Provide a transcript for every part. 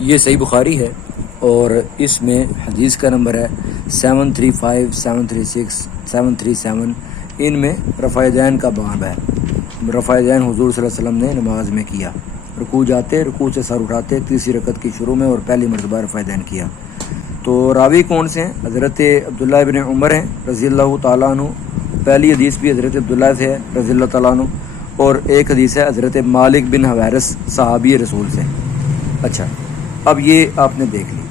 یہ صحیح بخاری ہے اور اس میں حدیث کا نمبر ہے 735 736 737۔ ان میں رفع دین کا باب ہے۔ رفع دین حضور صلی اللہ علیہ وسلم نے نماز میں کیا، رکوع جاتے، رکوع سے سر اٹھاتے، تیسری رکعت کی شروع میں اور پہلی مرتبہ رفع دین کیا۔ تو راوی کون سے ہیں؟ حضرت عبداللہ ابن عمر ہیں رضی اللہ تعالیٰ عنہ۔ پہلی حدیث بھی حضرت عبداللہ سے ہے رضی اللہ تعالیٰ عنہ، اور ایک حدیث ہے حضرت مالک بن حویرث صحابی رسول سے۔ اچھا، اب یہ آپ نے دیکھ لی،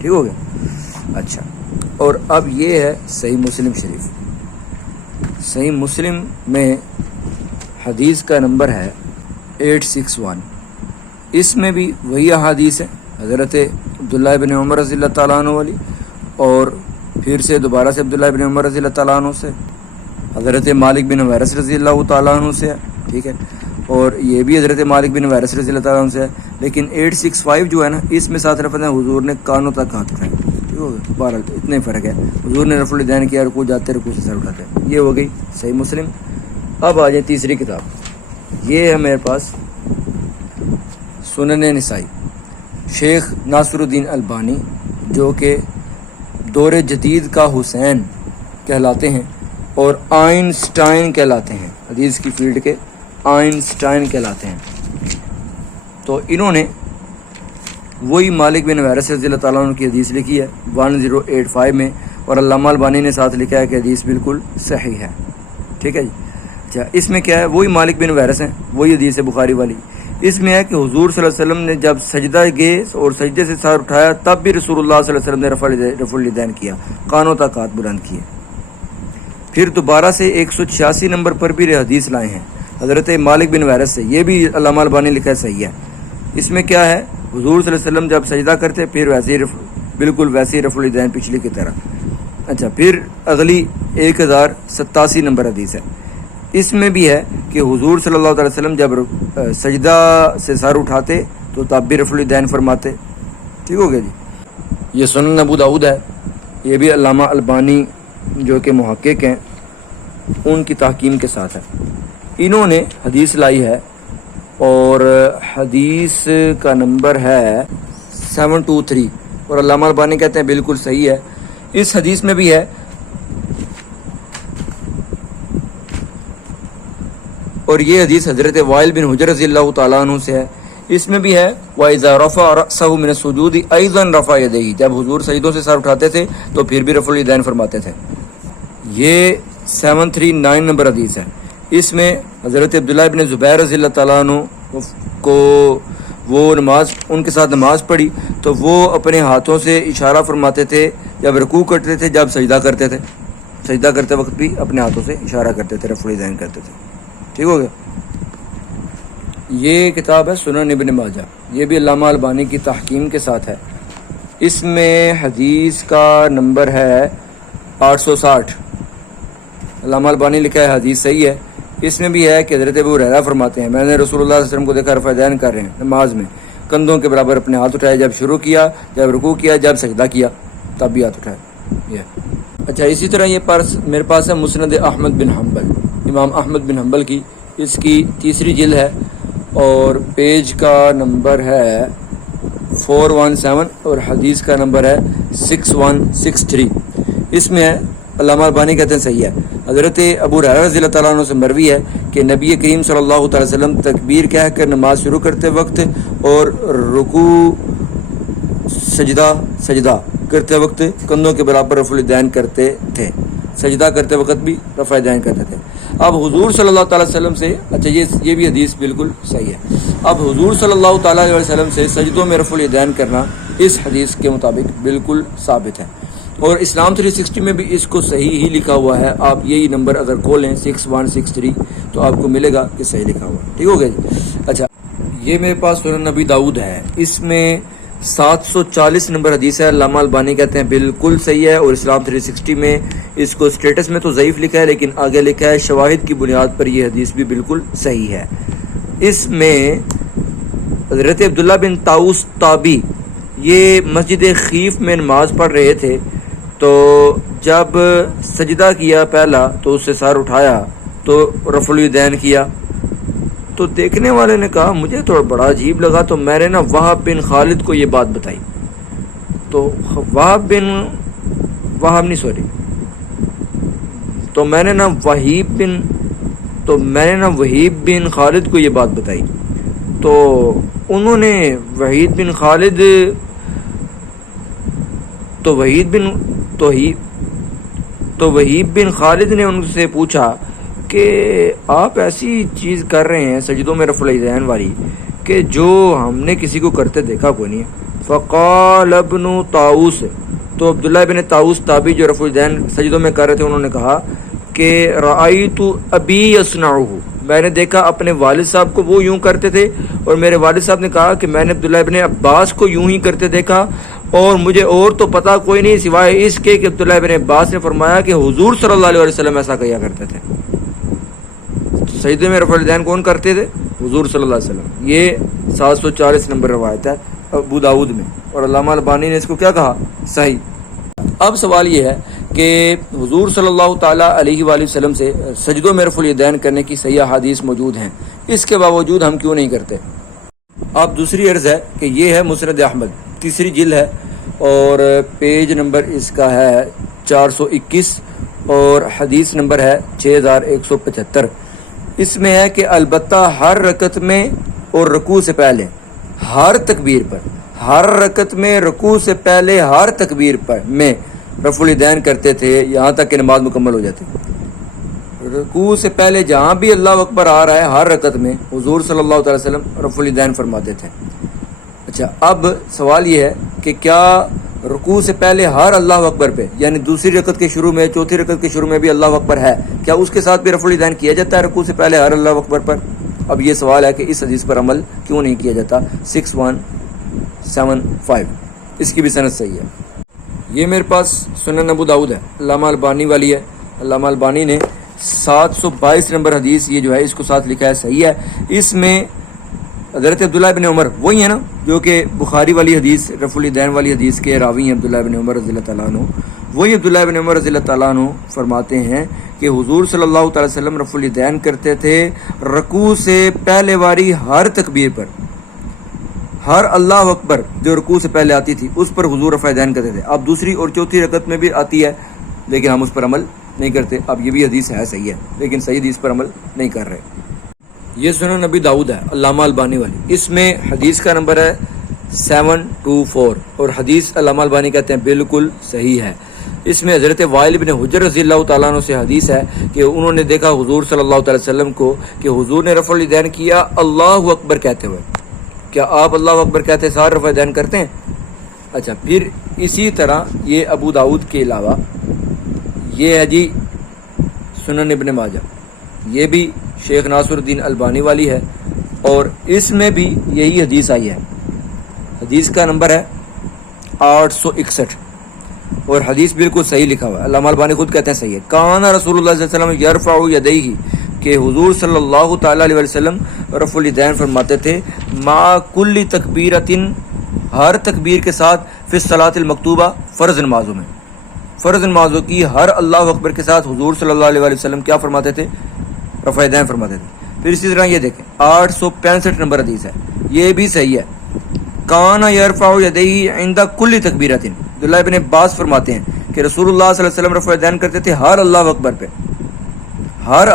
ٹھیک ہو گیا۔ اچھا، اور اب یہ ہے صحیح مسلم شریف۔ صحیح مسلم میں حدیث کا نمبر ہے 861۔ اس میں بھی وہی احادیث ہے حضرت عبداللہ ابن عمر رضی اللہ تعالیٰ عنہ والی، اور پھر سے دوبارہ سے عبداللہ ابن عمر رضی اللہ تعالیٰ عنہ سے، حضرت مالک بن حویرث رضی اللہ تعالیٰ عنہ سے ہے، ٹھیک ہے، اور یہ بھی حضرت مالک بن حویرث رضی اللہ تعالیٰ عنہ سے ہے۔ لیکن 865 جو ہے نا، اس میں ساتھ رفع دین حضور نے کانوں تک ہاتھ اٹھائے، ٹھیک ہو گیا۔ بہرحال اتنا ہی فرق ہے، حضور نے رفع الدین کیا، رکوع جاتے، رکوع سے سر اٹھاتے۔ یہ ہو گئی صحیح مسلم۔ اب آ جائیں تیسری کتاب، یہ ہے میرے پاس سنن نسائی، شیخ ناصر الدین البانی، جو کہ دور جدید کا حسین کہلاتے ہیں اور آئنسٹائن کہلاتے ہیں، حدیث کی فیلڈ کے آئنسٹائن کہلاتے ہیں۔ تو انہوں نے وہی مالک بن حویرث رضی اللہ تعالیٰ عنہ کی حدیث لکھی ہے 1085 میں، اور علامہ البانی نے ساتھ لکھا ہے کہ حدیث بالکل صحیح ہے، ٹھیک ہے جی۔ اچھا، اس میں کیا ہے؟ وہی مالک بن حویرث ہیں، وہی حدیث ہے بخاری والی۔ اس میں ہے کہ حضور صلی اللہ علیہ وسلم نے جب سجدہ گئے اور سجدے سے سر اٹھایا، تب بھی رسول اللہ صلی اللہ علیہ وسلم نے رفع الیدین کیا، کانوں تک ہاتھ بلند کیے۔ پھر دوبارہ سے 186 نمبر پر بھی حدیث لائے ہیں حضرت مالک بن حویرث سے، یہ بھی علامہ البانی لکھا ہے صحیح ہے۔ اس میں کیا ہے؟ حضور صلی اللہ علیہ وسلم جب سجدہ کرتے پھر ویسے ہی بالکل ویسے ہی رفع الیدین پچھلی کی طرح۔ اچھا، پھر اگلی 1087 نمبر حدیث ہے، اس میں بھی ہے کہ حضور صلی اللہ علیہ وسلم جب سجدہ سے سر اٹھاتے تو تب بھی رفع الیدین فرماتے، ٹھیک ہو گیا جی۔ یہ سنن ابو داؤد ہے، یہ بھی علامہ البانی جو کہ محقق ہیں ان کی تحکیم کے ساتھ ہے۔ انہوں نے حدیث لائی ہے اور حدیث کا نمبر ہے 723، اور علامہ البانی کہتے ہیں بالکل صحیح ہے۔ اس حدیث میں بھی ہے، اور یہ حدیث حضرت وائل بن حجر رضی اللہ تعالیٰ عنہ سے ہے۔ اس میں بھی ہے وَإِذَا رَفَعَ رَأْسَهُ مِنَ السُّجُودِ أَيْضًا رَفَعَ يَدَيْهِ، جب حضور سجدوں سے سر اٹھاتے تھے تو پھر بھی رفع الیدین فرماتے تھے۔ یہ 739 نمبر حدیث ہے۔ اس میں حضرت عبداللہ بن زبیر رضی اللہ تعالیٰ عنہ کو وہ ان کے ساتھ نماز پڑھی تو وہ اپنے ہاتھوں سے اشارہ فرماتے تھے جب رکوع کرتے تھے، جب سجدہ کرتے تھے، سجدہ کرتے وقت بھی اپنے ہاتھوں سے اشارہ کرتے تھے، رفع الیدین کرتے تھے، ٹھیک ہو گیا۔ یہ کتاب ہے سنن ابن ماجہ، یہ بھی علامہ البانی کی تحکیم کے ساتھ ہے۔ اس میں حدیث کا نمبر ہے 860، علامہ البانی لکھا ہے حدیث صحیح ہے۔ اس میں بھی ہے کہ حضرت ابو ہریرہ فرماتے ہیں، میں نے رسول اللہ صلی اللہ علیہ وسلم کو دیکھا رفع دین کر رہے ہیں نماز میں، کندھوں کے برابر اپنے ہاتھ اٹھائے، جب شروع کیا، جب رکوع کیا، جب سجدہ کیا، تب بھی ہاتھ اٹھائے۔ اچھا، اسی طرح یہ میرے پاس ہے مسند احمد بن حنبل، امام احمد بن حنبل کی، اس کی تیسری جلد ہے اور پیج کا نمبر ہے 417 اور حدیث کا نمبر ہے 6163۔ اس میں ہے، علامہ البانی کہتے ہیں صحیح ہے۔ حضرت ابو ہریرہ رضی اللہ تعالیٰ عنہ سے مروی ہے کہ نبی کریم صلی اللہ تعالی وسلم تکبیر کہہ کر نماز شروع کرتے وقت اور رکوع سجدہ کرتے وقت کندھوں کے برابر رفع الیدین کرتے تھے، سجدہ کرتے وقت بھی رفع الیدین کرتے تھے۔ اب حضور صلی اللہ تعالی وسلم سے، اچھا یہ بھی حدیث بالکل صحیح ہے۔ اب حضور صلی اللہ تعالی علیہ وسلم سے سجدوں میں رفع الیدین کرنا اس حدیث کے مطابق بالکل ثابت ہے، اور اسلام 360 میں بھی اس کو صحیح ہی لکھا ہوا ہے۔ آپ یہی نمبر اگر کھولیں 6163 تو آپ کو ملے گا کہ صحیح لکھا ہوا ہے، ٹھیک ہو گیا جی۔ اچھا، یہ میرے پاس سنن نبی داؤد ہے، اس میں 740 نمبر حدیث ہے، علامہ البانی کہتے ہیں بالکل صحیح ہے، اور اسلام 360 میں اس کو اسٹیٹس میں تو ضعیف لکھا ہے لیکن آگے لکھا ہے شواہد کی بنیاد پر یہ حدیث بھی بالکل صحیح ہے۔ اس میں حضرت عبداللہ بن طاؤس تابی یہ مسجد خیف میں نماز پڑھ رہے تھے، تو جب سجدہ کیا پہلا تو اس سے سر اٹھایا تو رفع الیدین کیا، تو دیکھنے والے نے کہا مجھے تھوڑا بڑا عجیب لگا، تو میں نے نا وہب بن خالد کو یہ بات بتائی. تو میں نے نا وہیب بن خالد کو یہ بات بتائی. تو انہوں نے وحید بن خالد نے ان سے پوچھا کہ آپ ایسی چیز کر رہے ہیں سجدوں میں رفع الیدین والی کہ جو ہم نے کسی کو کرتے دیکھا کوئی نہیں ہے. فقال ابن طاؤس، تو عبداللہ ابن طاؤس تابعی جو رفع الیدین سجدوں میں کر رہے تھے، انہوں نے کہا کہ رأیت ابی یصنعہ، میں نے دیکھا اپنے والد صاحب کو وہ یوں کرتے تھے، اور میرے والد صاحب نے کہا کہ میں نے عبداللہ ابن عباس کو یوں ہی کرتے دیکھا، اور مجھے اور تو پتہ کوئی نہیں سوائے اس کے کہ عبداللہ ابن عباس نے فرمایا کہ حضور صلی اللہ علیہ وسلم ایسا کیا کرتے تھے. سجدے میں رفع الیدین کون کرتے تھے؟ حضور صلی اللہ علیہ وسلم. یہ 740 نمبر روایت ہے ابو داؤد میں، اور علامہ البانی نے اس کو کیا کہا؟ صحیح. اب سوال یہ ہے کہ حضور صلی اللہ تعالیٰ علیہ وآلہ وسلم سے سجدوں میں رفع الیدین کرنے کی صحیح احادیث موجود ہیں، اس کے باوجود ہم کیوں نہیں کرتے؟ اب دوسری عرض ہے کہ یہ ہے مسند احمد، تیسری جلد ہے، اور پیج نمبر اس کا ہے 421 اور حدیث نمبر ہے 6175. اس میں ہے کہ البتہ ہر رکعت میں اور رکوع سے پہلے ہر تکبیر پر، ہر رکعت میں رکوع سے پہلے ہر تکبیر پر میں رفع الیدین کرتے تھے یہاں تک کہ نماز مکمل ہو جاتی. رکوع سے پہلے جہاں بھی اللہ اکبر آ رہا ہے ہر رکعت میں حضور صلی اللہ تعالی وسلم رفع الیدین فرماتے تھے. اچھا، اب سوال یہ ہے کہ کیا رکوع سے پہلے ہر اللہ اکبر پہ، یعنی دوسری رکعت کے شروع میں، چوتھی رکعت کے شروع میں بھی اللہ اکبر ہے، کیا اس کے ساتھ بھی رفع الیدین کیا جاتا ہے رکوع سے پہلے ہر اللہ اکبر پر؟ اب یہ سوال ہے کہ اس حدیث پر عمل کیوں نہیں کیا جاتا. 6175 اس کی بھی سند صحیح ہے. یہ میرے پاس سنن ابو داؤد ہے، علامہ البانی والی ہے. علامہ البانی نے 722 نمبر حدیث یہ جو ہے اس کو ساتھ لکھا ہے، صحیح ہے. اس میں حضرت عبداللہ ابن عمر وہی ہے نا جو کہ بخاری والی حدیث، رفع الیدین والی حدیث کے راوی ہیں عبداللہ ابن عمر رضی اللہ تعالیٰ عنہ. وہی عبداللہ ابن عمر رضی اللہ تعالیٰ عنہ فرماتے ہیں کہ حضور صلی اللہ تعالی وسلم رفع الیدین کرتے تھے رکوع سے پہلے واری ہر تکبیر پر، ہر اللہ اکبر جو رکوع سے پہلے آتی تھی اس پر حضور رفع الیدین کرتے تھے. اب دوسری اور چوتھی رکعت میں بھی آتی ہے لیکن ہم اس پر عمل نہیں کرتے. اب یہ بھی حدیث ہے صحیح ہے لیکن صحیح حدیث پر عمل نہیں کر رہے. یہ سنن نبی داؤد ہے علامہ البانی والی، اس میں حدیث کا نمبر ہے 724 اور حدیث علامہ البانی کہتے ہیں بالکل صحیح ہے. اس میں حضرت وائل بن حجر رضی اللہ تعالیٰ عنہ سے حدیث ہے کہ انہوں نے دیکھا حضور صلی اللہ تعالی وسلم کو کہ حضور نے رفع الیدین کیا اللہ اکبر کہتے ہوئے. کیا آپ اللہ اکبر کہتے سارے رفع الیدین کرتے ہیں؟ اچھا، پھر اسی طرح یہ ابو داؤد کے علاوہ یہ ہے جی سنن ابن ماجہ، یہ بھی شیخ ناصر الدین البانی والی ہے اور اس میں بھی یہی حدیث آئی ہے. حدیث کا نمبر ہے 861 اور حدیث بالکل صحیح لکھا ہوا ہے. علامہ البانی خود کہتے ہیں صحیح ہے. کان رسول اللہ صلی اللہ علیہ وسلم یرفع یدیہ، کہ حضور صلی اللہ تعالی علیہ وسلم رفع الیدین فرماتے تھے مع کل تکبیرۃ، ہر تکبیر کے ساتھ، فی الصلاۃ المکتوبہ، فرض نمازوں میں، فرض نمازوں کی ہر اللہ اکبر کے ساتھ حضور صلی اللہ علیہ وسلم کیا فرماتے تھے؟ رفع الیدین فرماتے تھے. پھر اسی طرح یہ دیکھیں 865 نمبر حدیث ہے، یہ بھی صحیح ہے. کان یرفع یدیہ عند کل تکبیرۃ، عبداللہ ابن عباس فرماتے ہیں کہ رسول اللہ صلی اللہ علیہ وسلم رفع الیدین کرتے تھے ہر اللہ اکبر پہ، ہر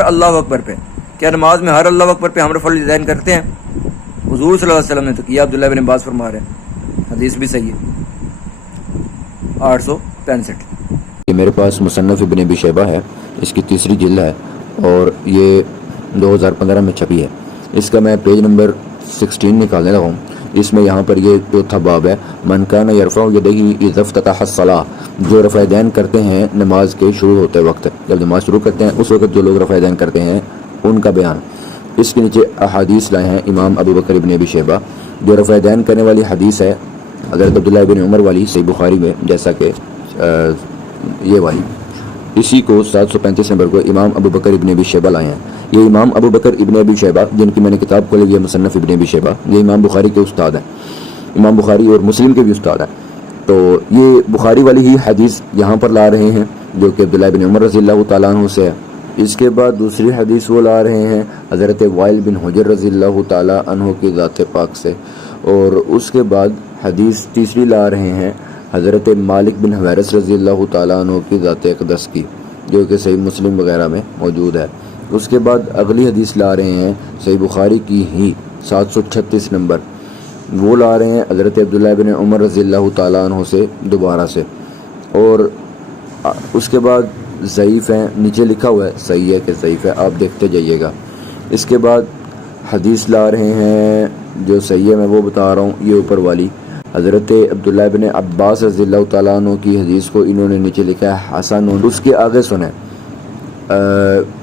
اللہ اکبر پہ. کیا نماز میں ہر اللہ اکبر پہ ہم رفع الیدین کرتے ہیں؟ حضور صلی اللہ علیہ وسلم نے تو کیا، عبداللہ ابن عباس فرما رہے ہیں. حدیث بھی صحیح ہے. 865 یہ میرے پاس مصنف ابن ابی شیبہ ہے، اس کی تیسری جلد ہے اور یہ 2015 میں چھپی ہے. اس کا میں پیج نمبر 16 نکالنے لگا ہوں. اس میں یہاں پر یہ چوتھا باب ہے، من کان یرفع یدیہ اذا افتتح الصلاۃ، جو رفع الیدین کرتے ہیں نماز کے شروع ہوتے وقت، جب نماز شروع کرتے ہیں اس وقت جو لوگ رفع الیدین کرتے ہیں ان کا بیان. اس کے نیچے احادیث لائے ہیں امام ابو بکر ابن ابی شیبہ. جو رفع الیدین کرنے والی حدیث ہے حضرت عبداللہ ابن عمر والی صحیح بخاری میں، جیسا کہ یہ والی، اسی کو 735 نمبر کو امام ابو بکر ابن ابی شیبہ لائے ہیں. یہ امام ابو بکر ابن ابی شیبہ جن کی میں نے کتاب کھولی ہے مصنف ابن ابی شیبہ، یہ امام بخاری کے استاد ہیں، امام بخاری اور مسلم کے بھی استاد ہیں. تو یہ بخاری والی ہی حدیث یہاں پر لا رہے ہیں جو کہ عبداللہ ابن عمر رضی اللہ تعالیٰ عنہ سے ہے، اس کے بعد دوسری حدیث وہ لا رہے ہیں حضرت وائل بن حجر رضی اللہ تعالی عنہ کی ذات پاک سے، اور اس کے بعد حدیث تیسری لا رہے ہیں حضرت مالک بن حویرث رضی اللہ تعالی عنہ کی ذات اقدس کی، جو کہ صحیح مسلم وغیرہ میں موجود ہے۔ اس کے بعد اگلی حدیث لا رہے ہیں صحیح بخاری کی ہی 736 نمبر، وہ لا رہے ہیں حضرت عبداللہ بن عمر رضی اللہ تعالیٰ عنہ سے دوبارہ سے، اور اس کے بعد ضعیف ہیں، نیچے لکھا ہوا ہے صحیح ہے کہ ضعیف ہے، آپ دیکھتے جائیے گا۔ اس کے بعد حدیث لا رہے ہیں جو صحیح ہے، میں وہ بتا رہا ہوں، یہ اوپر والی حضرت عبداللہ بن عباس رضی اللہ تعالیٰ عنہ کی حدیث کو انہوں نے نیچے لکھا ہے حسن۔ اس کے آگے سنیں،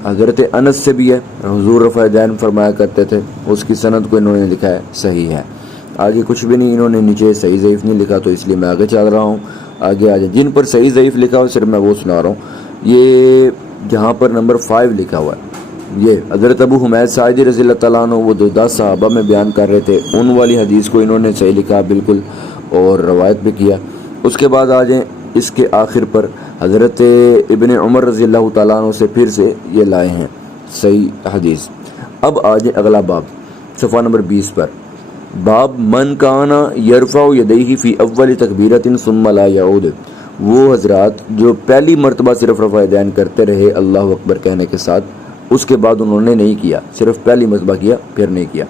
حضرت انس سے بھی ہے، حضور رفع دین فرمایا کرتے تھے، اس کی سند کو انہوں نے لکھا ہے صحیح ہے۔ آگے کچھ بھی نہیں، انہوں نے نیچے صحیح ضعیف نہیں لکھا، تو اس لیے میں آگے چل رہا ہوں۔ آگے آ جائیں، جن پر صحیح ضعیف لکھا ہو صرف میں وہ سنا رہا ہوں۔ یہ جہاں پر نمبر 5 لکھا ہوا ہے، یہ حضرت ابو حمید ساعدی رضی اللہ تعالیٰ عنہ، وہ 10 صحابہ میں بیان کر رہے تھے، ان والی حدیث کو انہوں نے صحیح لکھا بالکل، اور روایت بھی کیا۔ اس کے بعد آ جائیں اس کے آخر پر حضرت ابن عمر رضی اللہ تعالیٰ عنہ سے پھر سے یہ لائے ہیں صحیح حدیث۔ اب آ جائیں اگلا باب صفحہ نمبر 20 پر، باب من کانا یرفع یدیہ فی اول تکبیرۃ ثم لا یعود، وہ حضرات جو پہلی مرتبہ صرف رفع دین کرتے رہے اللہ اکبر کہنے کے ساتھ، اس کے بعد انہوں نے نہیں کیا، صرف پہلی مرتبہ کیا پھر نہیں کیا۔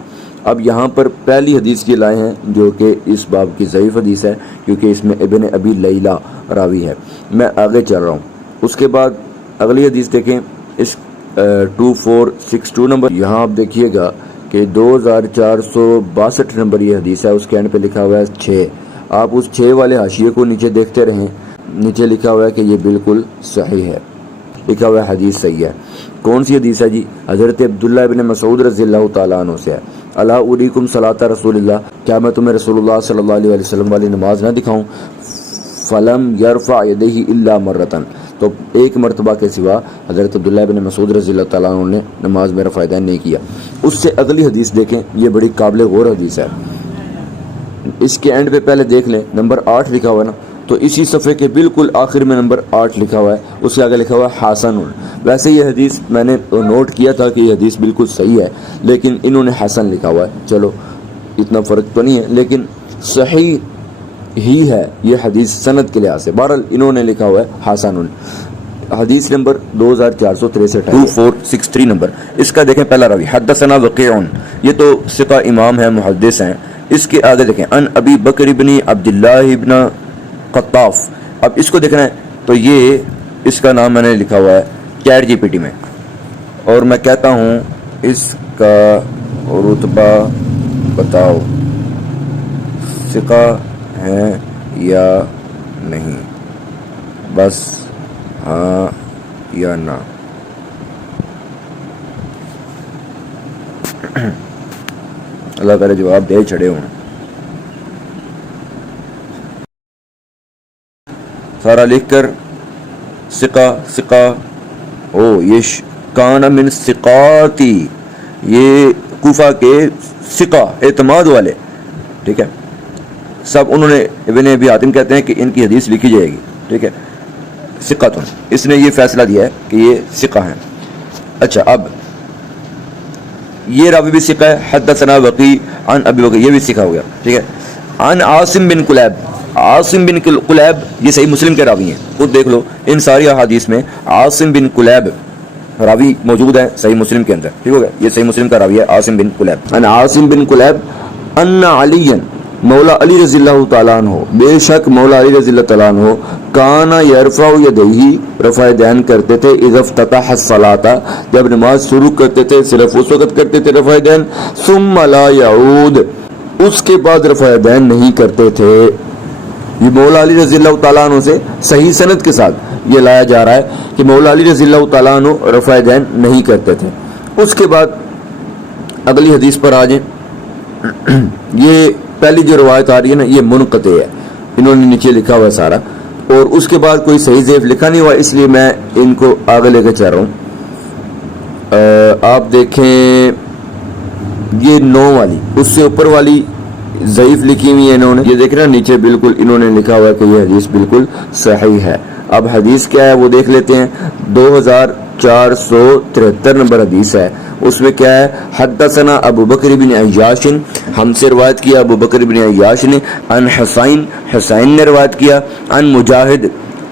اب یہاں پر پہلی حدیث کی لائے ہیں جو کہ اس باب کی ضعیف حدیث ہے، کیونکہ اس میں ابن ابی لیلہ راوی ہے۔ میں آگے چل رہا ہوں۔ اس کے بعد اگلی حدیث دیکھیں، اس 2462 نمبر، یہاں آپ دیکھیے گا کہ 2462 نمبر یہ حدیث ہے، اس کے اینڈ پہ لکھا ہوا ہے 6۔ آپ اس 6 والے حاشیے کو نیچے دیکھتے رہیں، نیچے لکھا ہوا ہے کہ یہ بالکل صحیح ہے، لکھا ہوا ہے حدیث صحیح ہے۔ کون سی حدیث ہے جی؟ حضرت عبداللہ ابن مسعود رضی اللہ تعالیٰ عنہ سے ہے، الا اریکم صلاۃ رسول اللہ، کیا میں تمہیں رسول اللہ صلی اللہ علیہ وسلم والی نماز نہ دکھاؤں؟ فلم یرفع یدیہ الا مرتن، تو ایک مرتبہ کے سوا حضرت عبداللہ بن مسعود رضی اللہ تعالیٰ عنہ نے نماز میں رفع دین نہیں کیا۔ اس سے اگلی حدیث دیکھیں، یہ بڑی قابل غور حدیث ہے، اس کے اینڈ پہ پہلے دیکھ لیں، نمبر 8 لکھا ہوا ہے نا، تو اسی صفحے کے بالکل آخر میں نمبر 8 لکھا ہوا ہے، اس کے آگے لکھا ہوا ہے حسن۔ ویسے یہ حدیث میں نے نوٹ کیا تھا کہ یہ حدیث بالکل صحیح ہے، لیکن انہوں نے حسن لکھا ہوا ہے، چلو اتنا فرق تو نہیں ہے، لیکن صحیح ہی ہے یہ حدیث سند کے لحاظ سے، بہرحال انہوں نے لکھا ہوا ہے حسن۔ حدیث نمبر 2463 2463 نمبر، اس کا دیکھیں پہلا راوی حدثنا وقیع، یہ تو ثقہ امام ہے، محدث ہیں۔ اس کے آگے دیکھیں ان ابی بکر بن عبداللہ بن قطاف، اب اس کو دیکھنا ہے تو یہ اس کا نام میں نے لکھا ہوا ہے چیٹ جی پی ٹی میں، اور میں کہتا ہوں اس کا رتبہ بتاؤ ثقہ ہے یا نہیں، بس ہاں یا نہ۔ اللہ تعالی جواب دے چھڑے ہوں، سارا لکھ کر ثقہ یہ کان من ثقاتی، یہ کوفہ کے ثقہ اعتماد والے، ٹھیک ہے، سب انہوں نے ابن ابی حاتم کہتے ہیں کہ ان کی حدیث لکھی جائے گی، ٹھیک ہے، ثقۃ، اس نے یہ فیصلہ دیا ہے کہ یہ ثقہ ہیں۔ اچھا، اب یہ راوی بھی ثقہ ہے، حدثنا وقیع عن ابی بکر، یہ بھی ثقہ ہو گیا، ٹھیک ہے، عن عاصم بن قلیب، عاصم بن قلیب یہ صحیح مسلم کے راوی ہیں، خود دیکھ لو ان ساری احادیث میں عاصم بن قلیب راوی موجود ہے صحیح مسلم کے اندر، ٹھیک ہو گیا، یہ صحیح مسلم کا راوی ہے عاصم بن قلیب۔ ان عاصم بن قلیب ان علی مولا علی رضی اللہ تعالیٰ عنہ، بے شک مولا علی رضی اللہ تعالیٰ عنہ کانا یرفع یدیہ، رفع دین کرتے تھے، اذا افتتح الصلاۃ، جب نماز شروع کرتے تھے صرف اس وقت کرتے تھے رفع دین، ثم لا یعود، اس کے بعد رفع دین نہیں کرتے تھے۔ یہ مولا علی رضی اللہ تعالیٰ عنہ سے صحیح سند کے ساتھ یہ لایا جا رہا ہے کہ مولا علی رضی اللہ تعالیٰ عنہ رفع دین نہیں کرتے تھے۔ اس کے بعد اگلی حدیث پر آ جائیں، یہ پہلی جو روایت آ رہی ہے نا یہ منقطع ہے، انہوں نے نیچے لکھا ہوا ہے سارا، اور اس کے بعد کوئی صحیح ضعیف لکھا نہیں ہوا، اس لیے میں ان کو آگے لے کے چل رہا ہوں۔ آپ دیکھیں یہ 9 والی، اس سے اوپر والی ضعیف لکھی ہوئی ہے انہوں نے، یہ دیکھ رہے ہیں نیچے بالکل انہوں نے لکھا ہوا ہے کہ یہ حدیث بالکل صحیح ہے۔ اب حدیث کیا ہے وہ دیکھ لیتے ہیں، 473 نمبر حدیث ہے. اس میں کیا ہے؟ حدثنا ابو بکر بن عیاش، ہم سے روایت کیا ابو بکر بن عیاش نے، عن حسین، حسین نے روایت کیا، عن مجاہد،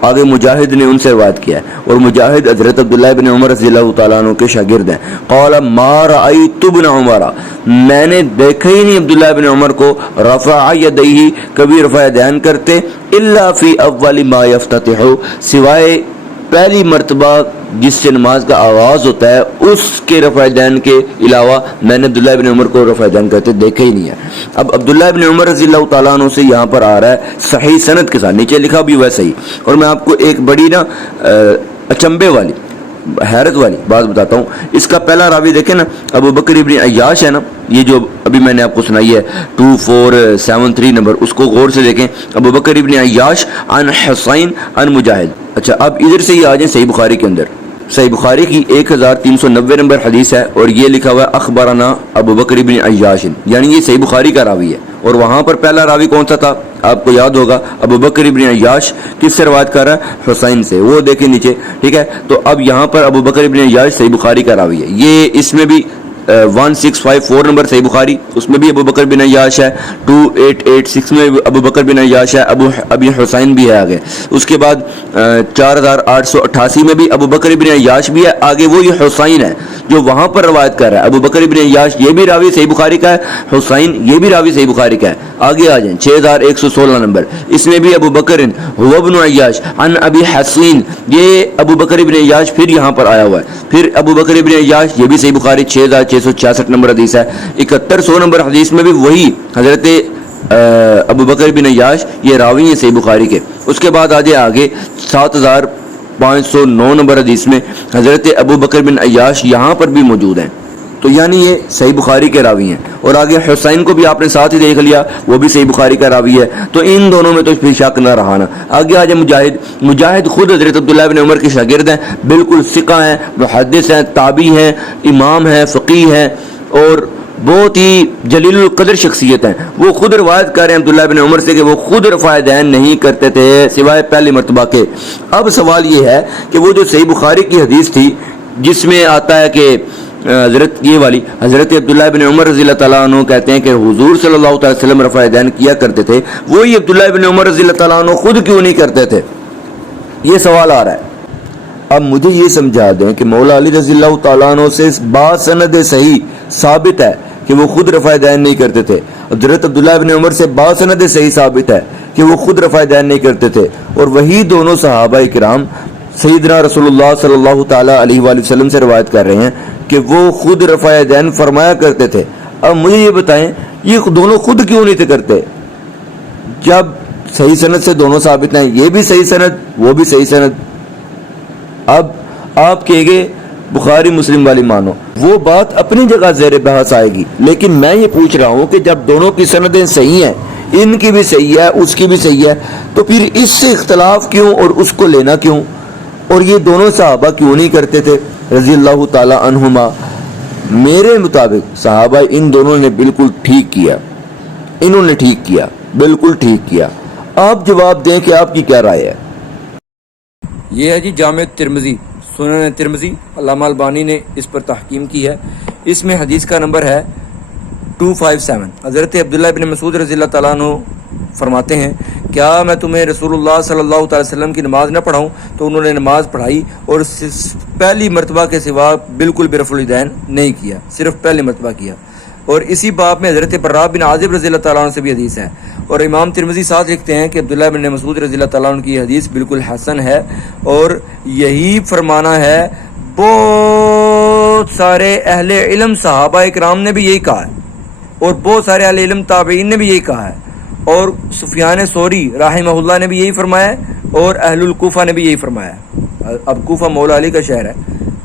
آگے مجاہد نے ان سے روایت کیا ہے، اور مجاہد حضرت عبداللہ بن عمر رضی اللہ تعالیٰ عنہ کے شاگرد ہیں. قال ما رأیت ابن عمر، میں نے دیکھا ہی نہیں عبداللہ بن عمر کو رفع یدیہ، کبھی رفع یدین کرتے، الا فی اول ما یفتتح، سوائے پہلی مرتبہ جس سے نماز کا آغاز ہوتا ہے اس کے رفع یدین کے علاوہ میں نے عبداللہ بن عمر کو رفع یدین کرتے دیکھا ہی نہیں ہے. اب عبداللہ بن عمر رضی اللہ تعالیٰ عنہ سے یہاں پر آ رہا ہے صحیح سند کے ساتھ، نیچے لکھا بھی ہوا ہے صحیح. اور میں آپ کو ایک بڑی نا اچنبے والی، حیرت والی بات بتاتا ہوں. اس کا پہلا راوی دیکھیں نا، ابو بکر ابن عیاش ہے نا، یہ جو ابھی میں نے آپ کو سنائی ہے 2473 نمبر، اس کو غور سے دیکھیں. ابو بکر ابن عیاش عن حسین عن مجاہد. اچھا اب ادھر سے یہ آ جائیں صحیح بخاری کے اندر. صحیح بخاری کی 1390 نمبر حدیث ہے، اور یہ لکھا ہوا ہے اخبرنا ابو بکر ابن عیاش، یعنی یہ صحیح بخاری کا راوی ہے. اور وہاں پر پہلا راوی کون سا تھا آپ کو یاد ہوگا، ابو بکر ابن عیاش کس سے روایت کر رہا ہے؟ حسین سے، وہ دیکھیں نیچے، ٹھیک ہے. تو اب یہاں پر ابو بکر ابن عیاش صحیح بخاری کا راوی ہے. یہ اس میں بھی 1654 نمبر صحیح بخاری، اس میں بھی ابو بکر بن عیاش ہے. 2886 میں ابو بکر بن عیاش ہے، ابی حسین بھی ہے آگے. اس کے بعد 4888 میں بھی ابو بکر بن عیاش بھی ہے آگے، وہ یہ حسین ہے جو وہاں پر روایت کر رہا ہے. ابو بکر بن عیاش یہ بھی راوی صحیح بخاری کا ہے، حسین یہ بھی راوی صحیح بخاری کا ہے. آگے آ جائیں 6116 نمبر، اس میں بھی ابو بکر هو ابن عیاش عن ابی حسین، یہ ابو بکر بن عیاش پھر یہاں پر آیا ہوا ہے. پھر ابو بکر بن عیاش یہ بھی صحیح بخاری 6666 نمبر حدیث ہے. 7100 نمبر حدیث میں بھی وہی حضرت ابو بکر بن عیاش یہ راوی ہیں صحیح بخاری کے. اس کے بعد آگے 7509 نمبر حدیث میں حضرت ابو بکر بن عیاش یہاں پر بھی موجود ہیں. تو یعنی یہ صحیح بخاری کے راوی ہیں. اور آگے حسین کو بھی آپ نے ساتھ ہی دیکھ لیا، وہ بھی صحیح بخاری کا راوی ہے. تو ان دونوں میں تو پھر شک نہ رہا نا. آگے آ جائے مجاہد خود حضرت عبداللہ بن عمر کے شاگرد ہیں، بالکل ثقہ ہیں، محدث ہیں، تابعی ہیں، امام ہیں، فقیہ ہیں، اور بہت ہی جلیل القدر شخصیت ہیں. وہ خود روایت کر رہے ہیں عبداللہ بن عمر سے کہ وہ خود رفع یدین نہیں کرتے تھے سوائے پہلی مرتبہ کے. اب سوال یہ ہے کہ وہ جو صحیح بخاری کی حدیث تھی جس میں آتا ہے کہ حضرت عبداللہ بن عمر رضی اللہ تعالیٰ عنہ کہتے ہیں کہ حضور صلی اللہ علیہ وسلم رفع یدین کیا کرتے تھے، وہی عبداللہ بن عمر رضی اللہ تعالیٰ عنہ خود کیوں نہیں کرتے تھے؟ یہ سوال آ رہا ہے. اب مجھے یہ سمجھا دیں کہ مولا علی رضی اللہ تعالیٰ عنہ سے باسند صحیح ثابت ہے کہ وہ خود رفع یدین نہیں کرتے تھے. حضرت عبداللہ بن عمر سے باسند صحیح ثابت ہے کہ وہ خود رفع یدین نہیں کرتے تھے، اور وہی دونوں صحابہ کرام سیدنا رسول اللہ صلی اللہ تعالیٰ علیہ وآلہ وسلم سے روایت کر رہے ہیں کہ وہ خود رفع یدین فرمایا کرتے تھے. اب مجھے یہ بتائیں یہ دونوں خود کیوں نہیں تھے کرتے جب صحیح سند سے دونوں ثابت ہیں، یہ بھی صحیح سند وہ بھی صحیح سند. اب آپ کہے گے بخاری مسلم والی مانو، وہ بات اپنی جگہ زیر بحث آئے گی، لیکن میں یہ پوچھ رہا ہوں کہ جب دونوں کی سندیں صحیح ہیں، ان کی بھی صحیح ہے اس کی بھی صحیح ہے، تو پھر اس سے اختلاف کیوں اور اس کو لینا کیوں؟ اور یہ دونوں صحابہ کیوں نہیں کرتے تھے رضی اللہ تعالی عنہما؟ میرے مطابق صحابہ ان دونوں نے بالکل ٹھیک کیا، انہوں نے ٹھیک کیا، بالکل ٹھیک کیا. آپ جواب دیں کہ آپ کی کیا رائے ہے؟ یہ ہے جی جامع ترمذی، سنن ترمذی، علامہ البانی نے اس پر تحقیم کی ہے. اس میں حدیث کا نمبر ہے 257. حضرت عبداللہ بن مسعود رضی اللہ تعالیٰ عنہ فرماتے ہیں کیا میں تمہیں رسول اللہ صلی اللہ تعالی وسلم کی نماز نہ پڑھاؤں؟ تو انہوں نے نماز پڑھائی اور پہلی مرتبہ کے سوا بالکل بھی رفع الیدین نہیں کیا، صرف پہلی مرتبہ کیا. اور اسی باب میں حضرت براء بن عازب رضی اللہ تعالیٰ عنہ سے بھی حدیث ہے. اور امام ترمذی ساتھ لکھتے ہیں کہ عبداللہ بن مسعود رضی اللہ تعالیٰ عنہ کی حدیث بالکل حسن ہے، اور یہی فرمانا ہے بہت سارے اہل علم صحابہ اکرام نے بھی یہی کہا ہے، اور بہت سارے اہل علم تابعین نے بھی یہی کہا ہے، اور سفیان ثوری رحمہ اللہ نے بھی یہی فرمایا ہے، اور اہل الکوفہ نے بھی یہی فرمایا ہے. اب کوفہ مولا علی کا شہر ہے.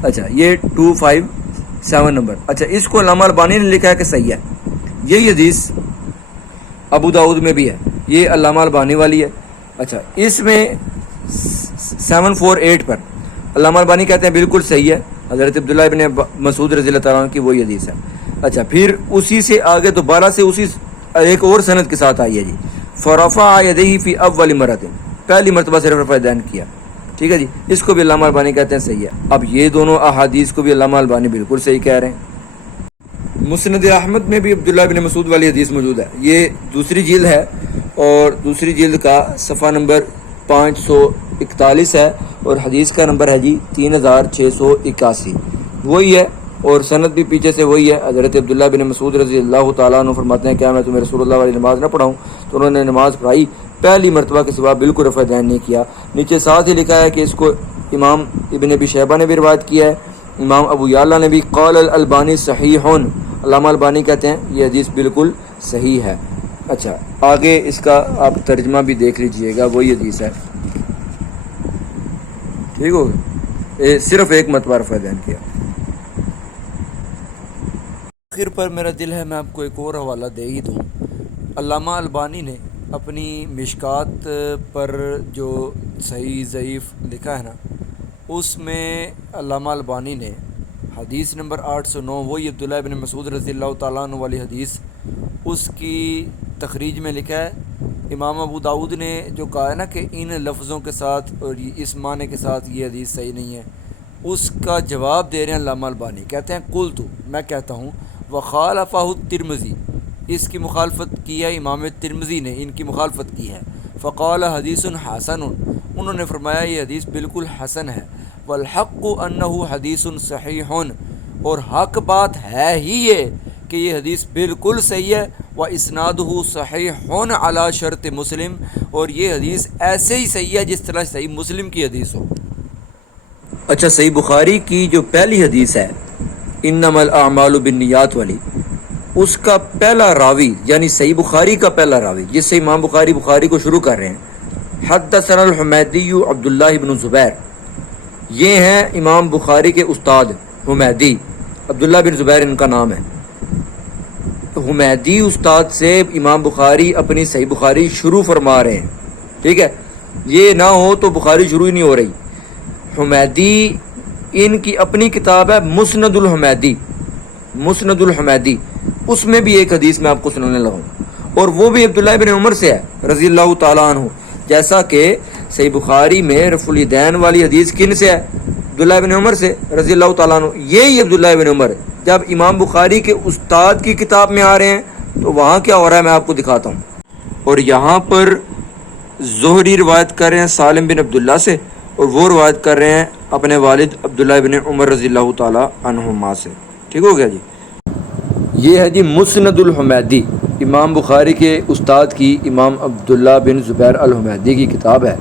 اچھا یہ 257 نمبر. اچھا اس کو علامہ البانی نے لکھا ہے کہ صحیح ہے. یہی حدیث ابو داؤد میں بھی ہے، یہ علامہ البانی والی ہے. اچھا اس میں 748 پر علامہ البانی کہتے ہیں بالکل صحیح ہے، حضرت عبداللہ بن مسعود رضی اللہ تعالیٰ عنہ کی وہی حدیث ہے. اچھا پھر اسی سے آگے دوبارہ سے اسی ایک اور سند کے ساتھ آئی ہے جی، فرفع یدیہ فی اول مرۃ، پہلی مرتبہ صرف رفع یدین کیا. ٹھیک ہے جی، اس کو بھی علامہ البانی کہتے ہیں صحیح ہے۔ اب یہ دونوں احادیث کو بھی علامہ البانی بالکل صحیح کہہ رہے ہیں۔ مسند احمد میں بھی عبداللہ بن مسعود والی حدیث موجود ہے، یہ دوسری جلد ہے اور دوسری جلد کا صفحہ نمبر 541 ہے اور حدیث کا نمبر ہے جی 3681، وہی ہے اور سند بھی پیچھے سے وہی ہے۔ حضرت عبداللہ بن مسعود رضی اللہ تعالیٰ عنہ فرماتے ہیں، کیا میں تمہیں رسول اللہ والی نماز نہ پڑھاؤں؟ تو انہوں نے نماز پڑھائی، پہلی مرتبہ کے سوا بالکل رفع دین نہیں کیا۔ نیچے ساتھ ہی لکھا ہے کہ اس کو امام ابن ابی شیبہ نے بھی روایت کیا ہے، امام ابو یعلا نے بھی۔ قال الالبانی صحیح، علامہ البانی کہتے ہیں یہ حدیث بالکل صحیح ہے۔ اچھا آگے اس کا آپ ترجمہ بھی دیکھ لیجئے گا، وہی حدیث ہے، ٹھیک ہوگا، صرف ایک مرتبہ رفع دین کیا۔ آخر پر میرا دل ہے میں آپ کو ایک اور حوالہ دے ہی دوں۔ علامہ البانی نے اپنی مشکات پر جو صحیح ضعیف لکھا ہے نا، اس میں علامہ البانی نے حدیث نمبر 809، وہی عبداللہ بن مسعود رضی اللہ تعالیٰ عنہ والی حدیث، اس کی تخریج میں لکھا ہے، امام ابو داؤد نے جو کہا ہے نا کہ ان لفظوں کے ساتھ اور اس معنی کے ساتھ یہ حدیث صحیح نہیں ہے، اس کا جواب دے رہے ہیں علامہ البانی، کہتے ہیں قلت، میں کہتا ہوں، وخالفہ الترمذی، اس کی مخالفت کی ہے امام ترمذی نے، ان کی مخالفت کی ہے، فقال حدیث حسن، انہوں نے فرمایا یہ حدیث بالکل حسن ہے، والحق انہ حدیث صحیح، اور حق بات ہے ہی یہ کہ یہ حدیث بالکل صحیح ہے، واسنادہ صحیح علی شرط مسلم، اور یہ حدیث ایسے ہی صحیح ہے جس طرح صحیح مسلم کی حدیث ہو۔ اچھا صحیح بخاری کی جو پہلی حدیث ہے انما الاعمال بالنیات والی، اس کا پہلا راوی یعنی صحیح بخاری کا پہلا راوی جس سے امام بخاری کو شروع کر رہے ہیں، حدثنا الحمیدی عبداللہ بن زبیر، یہ ہیں امام بخاری کے استاد حمیدی، عبداللہ بن زبیر ان کا نام ہے۔ حمیدی استاد سے امام بخاری اپنی صحیح بخاری شروع فرما رہے ہیں، ٹھیک ہے، یہ نہ ہو تو بخاری شروع ہی نہیں ہو رہی۔ حمیدی ان کی اپنی کتاب ہے مسند الحمیدی، مسند الحمیدی، اس میں بھی ایک حدیث میں آپ کو سنانے لگا ہوں، اور وہ بھی عبداللہ بن عمر سے ہے رضی اللہ تعالیٰ عنہ، جیسا کہ صحیح بخاری میں رفع الیدین والی حدیث کن سے ہے؟ عبداللہ بن عمر سے رضی اللہ تعالیٰ عنہ۔ یہی عبداللہ بن عمر جب امام بخاری کے استاد کی کتاب میں آ رہے ہیں تو وہاں کیا ہو رہا ہے میں آپ کو دکھاتا ہوں۔ اور یہاں پر زہری روایت کر رہے ہیں سالم بن عبداللہ سے، اور وہ روایت کر رہے ہیں اپنے والد عبداللہ بن عمر رضی اللہ تعالیٰ عنہما سے، ٹھیک ہو گیا جی۔ یہ ہے جی مسند الحمیدی، امام بخاری کے استاد کی امام عبداللہ بن زبیر الحمیدی کی کتاب ہے،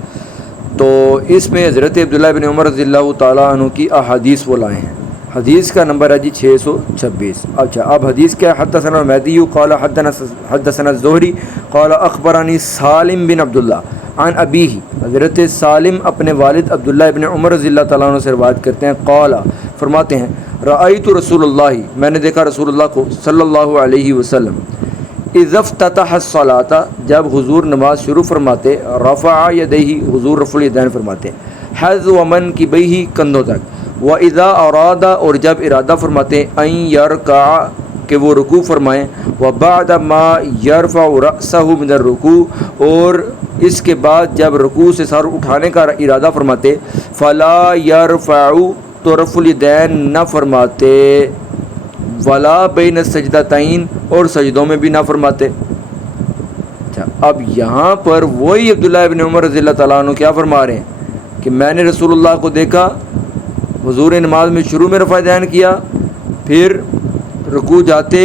تو اس میں حضرت عبداللہ بن عمر رضی اللہ تعالیٰ عنہ کی احادیث وہ لائے ہیں۔ حدیث کا نمبر ہے جی 626۔ اچھا اب حدیث کیا ہے؟ حدثنا الحمیدی قال حدثنا الزہری قال اخبرانی سالم بن عبداللہ عن ابیہ، حضرت سالم اپنے والد عبداللہ ابن عمر رضی اللہ تعالیٰ عنہ سے روایت کرتے ہیں، قال فرماتے ہیں، رأیت رسول اللہ، میں نے دیکھا رسول اللہ کو صلی اللہ علیہ وسلم، اذا افتتح الصلاۃ، جب حضور نماز شروع فرماتے، رفع یدیہ، حضور رفع الیدین فرماتے، حذو منکبیہ، کندھوں تک، واذا اراد، اور جب ارادہ فرماتے، ان یرکع، کہ وہ رکوع فرمائیں، وبعد ما یرفع رأسہ من الرکوع، اور اس کے بعد جب رکوع سے سر اٹھانے کا ارادہ فرماتے، فلا یرفع، تو رفع الیدین نہ فرماتے، ولا بین السجدتین، اور سجدوں میں بھی نہ فرماتے۔ اچھا اب یہاں پر وہی عبداللہ ابن عمر رضی اللہ تعالیٰ عنہ کیا فرما رہے ہیں کہ میں نے رسول اللہ کو دیکھا، حضور نماز میں شروع میں رفع دین کیا، پھر رکوع جاتے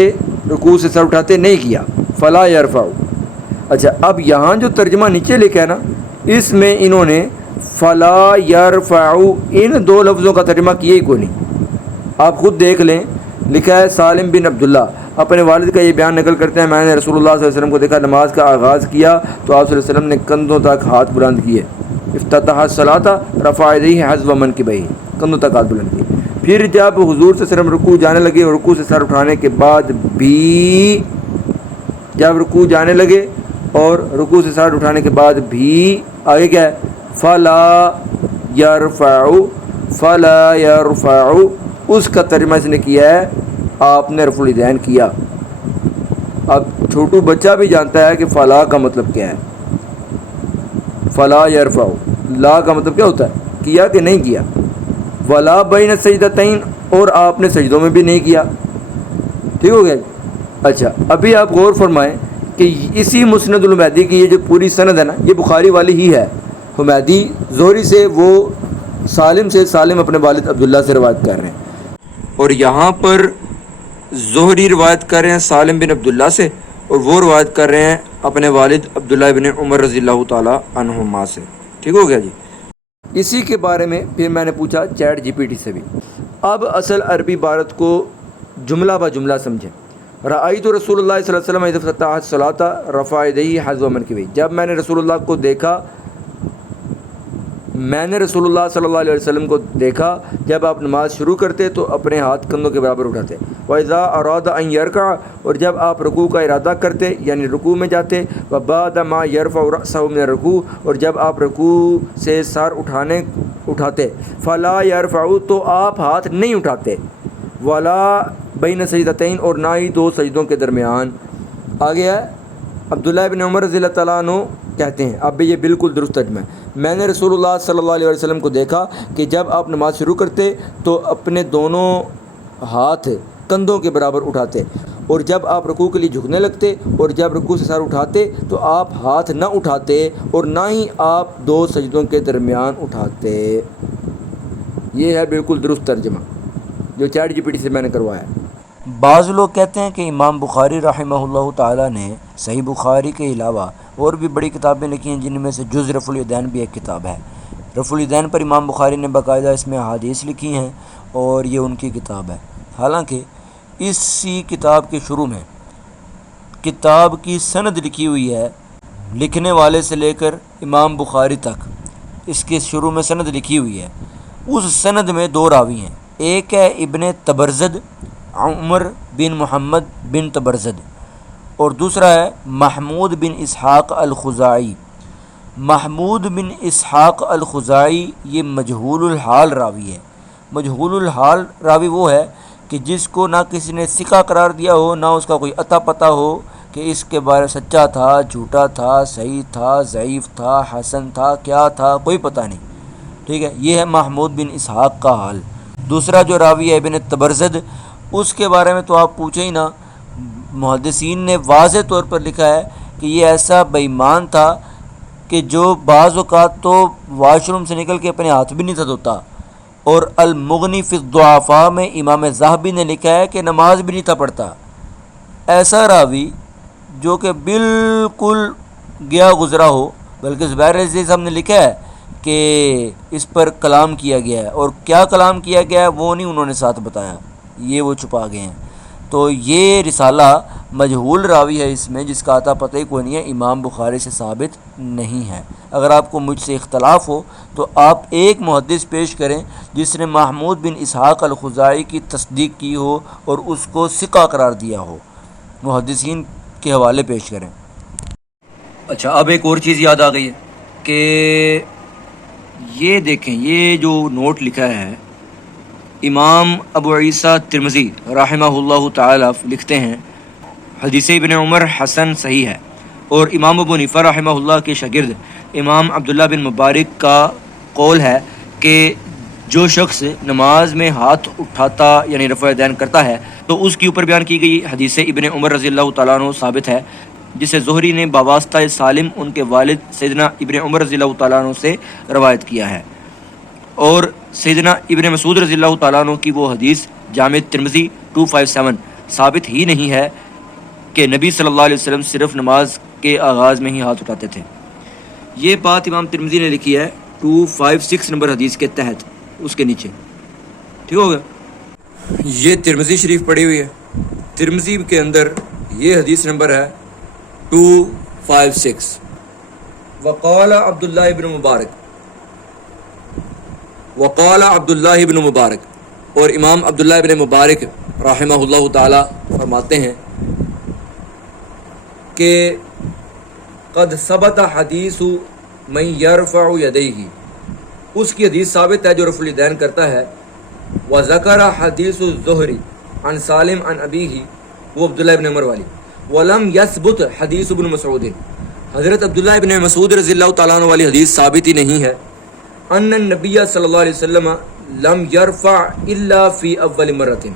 رکوع سے سر اٹھاتے نہیں کیا، فلا یرفع۔ اچھا اب یہاں جو ترجمہ نیچے لکھا ہے نا، اس میں انہوں نے فلا یرفع ان دو لفظوں کا ترجمہ کیا ہی کوئی نہیں، آپ خود دیکھ لیں، لکھا ہے سالم بن عبداللہ اپنے والد کا یہ بیان نقل کرتے ہیں، میں نے رسول اللہ صلی اللہ علیہ وسلم کو دیکھا نماز کا آغاز کیا تو آپ صلی اللہ علیہ وسلم نے کندھوں تک ہاتھ بلند کیے، افتتح الصلاۃ رفع یدیہ حذو منکبیہ، کندھوں تک ہاتھ بلند کیے، پھر جب حضور صلی اللہ علیہ وسلم رکوع جانے لگے، رکوع سے سر اٹھانے کے بعد بھی، جب رکوع جانے لگے اور رکوع سے سر اٹھانے کے بعد بھی آگے کیا ہے؟ فلا یرفع، فلا یرفع، اس کا ترجمہ اس نے کیا ہے آپ نے رفع الیدین کیا۔ اب چھوٹو بچہ بھی جانتا ہے کہ فلا کا مطلب کیا ہے، فلا یرفع، لا کا مطلب کیا ہوتا ہے کیا کہ نہیں کیا؟ ولا بین السجدتین، اور آپ نے سجدوں میں بھی نہیں کیا. ٹھیک ہو گیا. اچھا ابھی آپ غور فرمائیں کہ اسی مسند الحمیدی کی یہ جو پوری سند ہے نا، یہ بخاری والی ہی ہے. حمیدی زہری سے، وہ سالم سے، سالم اپنے والد عبداللہ سے روایت کر رہے ہیں، اور یہاں پر زہری روایت کر رہے ہیں سالم بن عبداللہ سے، اور وہ روایت کر رہے ہیں اپنے والد عبداللہ بن عمر رضی اللہ تعالی عنہما سے. ٹھیک ہو گیا جی. اسی کے بارے میں پھر میں نے پوچھا چیٹ جی پی ٹی سے بھی. اب اصل عربی عبارت کو جملہ با جملہ سمجھیں. رأیت رسول اللہ صلی اللہ علیہ وسلم اذا افتتح الصلاۃ رفع یدیہ حذو منکبیہ، جب میں نے رسول اللہ کو دیکھا، میں نے رسول اللہ صلی اللہ علیہ وسلم کو دیکھا جب آپ نماز شروع کرتے تو اپنے ہاتھ کندھوں کے برابر اٹھاتے. وَإِذَا أَرَادَ أَن يَرْكَعَ، اور جب آپ رکوع کا ارادہ کرتے یعنی رکوع میں جاتے. وَبَعْدَ مَا يَرْفَعُ رَأْسَهُ مِنَ الرُّكُوعِ، اور جب آپ رکوع سے سر اٹھاتے. فَلَا يَرْفَعُ، تو آپ ہاتھ نہیں اٹھاتے. وَلَا بَيْنَ سَجْدَتَيْن، اور نہ ہی دو سجدوں کے درمیان. آگے ہے عبداللہ بن عمر رضی اللہ تعالیٰ عنہ کہتے ہیں، اب بھی یہ بالکل درست ترجمہ ہے، میں نے رسول اللہ صلی اللہ علیہ وسلم کو دیکھا کہ جب آپ نماز شروع کرتے تو اپنے دونوں ہاتھ کندھوں کے برابر اٹھاتے، اور جب آپ رکوع کے لیے جھکنے لگتے اور جب رکوع سے سر اٹھاتے تو آپ ہاتھ نہ اٹھاتے اور نہ ہی آپ دو سجدوں کے درمیان اٹھاتے. یہ ہے بالکل درست ترجمہ جو چیٹ جی پی ٹی سے میں نے کروایا. بعض لوگ کہتے ہیں کہ امام بخاری رحمہ اللہ تعالیٰ نے صحیح بخاری کے علاوہ اور بھی بڑی کتابیں لکھی ہیں، جن میں سے جز رفع الیدین بھی ایک کتاب ہے. رفع الیدین پر امام بخاری نے باقاعدہ اس میں احادیث لکھی ہیں اور یہ ان کی کتاب ہے. حالانکہ اسی کتاب کے شروع میں کتاب کی سند لکھی ہوئی ہے، لکھنے والے سے لے کر امام بخاری تک اس کے شروع میں سند لکھی ہوئی ہے. اس سند میں دو راوی ہیں، ایک ہے ابن تبرزد عمر بن محمد بن تبرزد، اور دوسرا ہے محمود بن اسحاق الخزاعی. محمود بن اسحاق الخزاعی یہ مجہول الحال راوی ہے. مجہول الحال راوی وہ ہے کہ جس کو نہ کسی نے ثقہ قرار دیا ہو، نہ اس کا کوئی عطا پتہ ہو کہ اس کے بارے سچا تھا، جھوٹا تھا، صحیح تھا، ضعیف تھا، حسن تھا، کیا تھا، کوئی پتہ نہیں. ٹھیک ہے، یہ ہے محمود بن اسحاق کا حال. دوسرا جو راوی ہے ابن تبرزد، اس کے بارے میں تو آپ پوچھیں ہی نہ. محدثین نے واضح طور پر لکھا ہے کہ یہ ایسا بے ایمان تھا کہ جو بعض اوقات تو واش روم سے نکل کے اپنے ہاتھ بھی نہیں تھا دھوتا. اور المغنی فی الضعفاء میں امام ذہبی نے لکھا ہے کہ نماز بھی نہیں تھا پڑھتا. ایسا راوی جو کہ بالکل گیا گزرا ہو، بلکہ زبیر عزیز صاحب نے لکھا ہے کہ اس پر کلام کیا گیا ہے، اور کیا کلام کیا گیا ہے وہ نہیں انہوں نے ساتھ بتایا، یہ وہ چھپا گئے ہیں. تو یہ رسالہ مجہول راوی ہے اس میں، جس کا عطا پتہ ہی کوئی نہیں ہے، امام بخاری سے ثابت نہیں ہے. اگر آپ کو مجھ سے اختلاف ہو تو آپ ایک محدث پیش کریں جس نے محمود بن اسحاق الخزاعی کی تصدیق کی ہو اور اس کو ثقہ قرار دیا ہو. محدثین کے حوالے پیش کریں. اچھا اب ایک اور چیز یاد آ گئی ہے کہ یہ دیکھیں، یہ جو نوٹ لکھا ہے امام ابو عیسیٰ ترمذی رحمہ اللہ تعالی لکھتے ہیں حدیث ابن عمر حسن صحیح ہے. اور امام ابو حنیفہ رحمہ اللہ کے شاگرد امام عبداللہ بن مبارک کا قول ہے کہ جو شخص نماز میں ہاتھ اٹھاتا یعنی رفع یدین کرتا ہے تو اس کے اوپر بیان کی گئی حدیث ابن عمر رضی اللہ تعالیٰ عنہ ثابت ہے، جسے زہری نے بواسطہ سالم ان کے والد سیدنا ابن عمر رضی اللہ تعالیٰ عنہ سے روایت کیا ہے. اور سیدنا ابن مسعود رضی اللہ تعالیٰ عنہ کی وہ حدیث جامع ترمذی 257 ثابت ہی نہیں ہے کہ نبی صلی اللہ علیہ وسلم صرف نماز کے آغاز میں ہی ہاتھ اٹھاتے تھے. یہ بات امام ترمذی نے لکھی ہے 256 نمبر حدیث کے تحت، اس کے نیچے. ٹھیک ہو گیا. یہ ترمذی شریف پڑھی ہوئی ہے، ترمذی کے اندر یہ حدیث نمبر ہے 256. وقال عبداللہ ابن مبارک، وقال عبداللہ ابن مبارک، اور امام عبداللہ ابن مبارک رحمہ اللہ تعالی فرماتے ہیں کہ قد ثبت حدیث من یرفع یدیہ، اس کی حدیث ثابت ہے جو رفع الیدین کرتا ہے. وذکر حدیث الزہری عن سالم عن ابیہ، وہ عبداللہ ابن عمر والی. ولم یثبت حدیث ابن مسعود، حضرت عبداللہ ابن مسعود رضی اللہ تعالیٰ عنہ والی حدیث ثابت ہی نہیں ہے. ان النبی صلی اللہ علیہ وسلم لم یرفع الا فی اول مرۃ،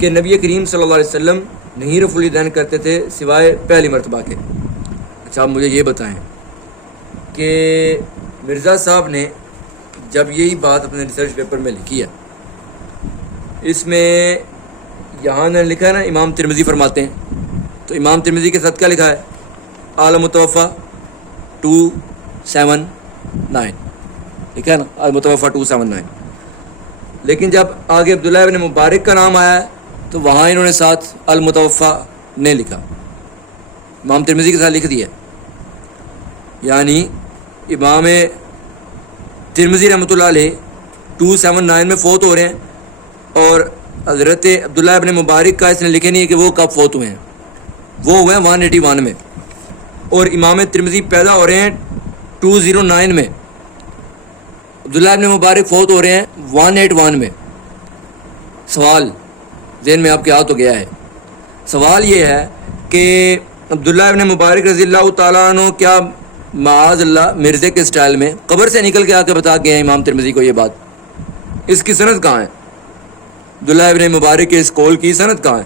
کہ نبی کریم صلی اللہ علیہ وسلم نہیں رفع الیدین کرتے تھے سوائے پہلی مرتبہ کے۔ اچھا آپ مجھے یہ بتائیں کہ مرزا صاحب نے جب یہی بات اپنے ریسرچ پیپر میں لکھی ہے، اس میں یہاں نے لکھا ہے نا امام ترمذی فرماتے ہیں، تو امام ترمذی کے ساتھ کیا لکھا ہے؟ عالم متوفا 279، لکھا ہے نا المتوفا 279، لیکن جب آگے عبداللہ ابن مبارک کا نام آیا ہے تو وہاں انہوں نے ساتھ المتوفا نہیں لکھا، امام ترمذی کے ساتھ لکھ دیا، یعنی امام ترمذی رحمۃ اللہ علیہ 279 میں فوت ہو رہے ہیں، اور حضرت عبداللہ ابن مبارک کا اس نے لکھے نہیں ہے کہ وہ کب فوت ہوئے ہیں، وہ ہوئے ہیں 181 میں، اور امام ترمذی پیدا ہو رہے ہیں 209 میں، عبداللہ ابن مبارک فوت ہو رہے ہیں 181 میں۔ سوال ذہن میں آپ کے آ تو گیا ہے، سوال یہ ہے کہ عبداللہ ابن مبارک رضی اللہ تعالیٰ عنہ کیا معاذ اللہ مرزے کے سٹائل میں قبر سے نکل کے آ کے بتا گئے ہیں امام ترمذی کو یہ بات؟ اس کی سند کہاں ہے؟ عبداللہ ابن مبارک کے اس قول کی سند کہاں ہے؟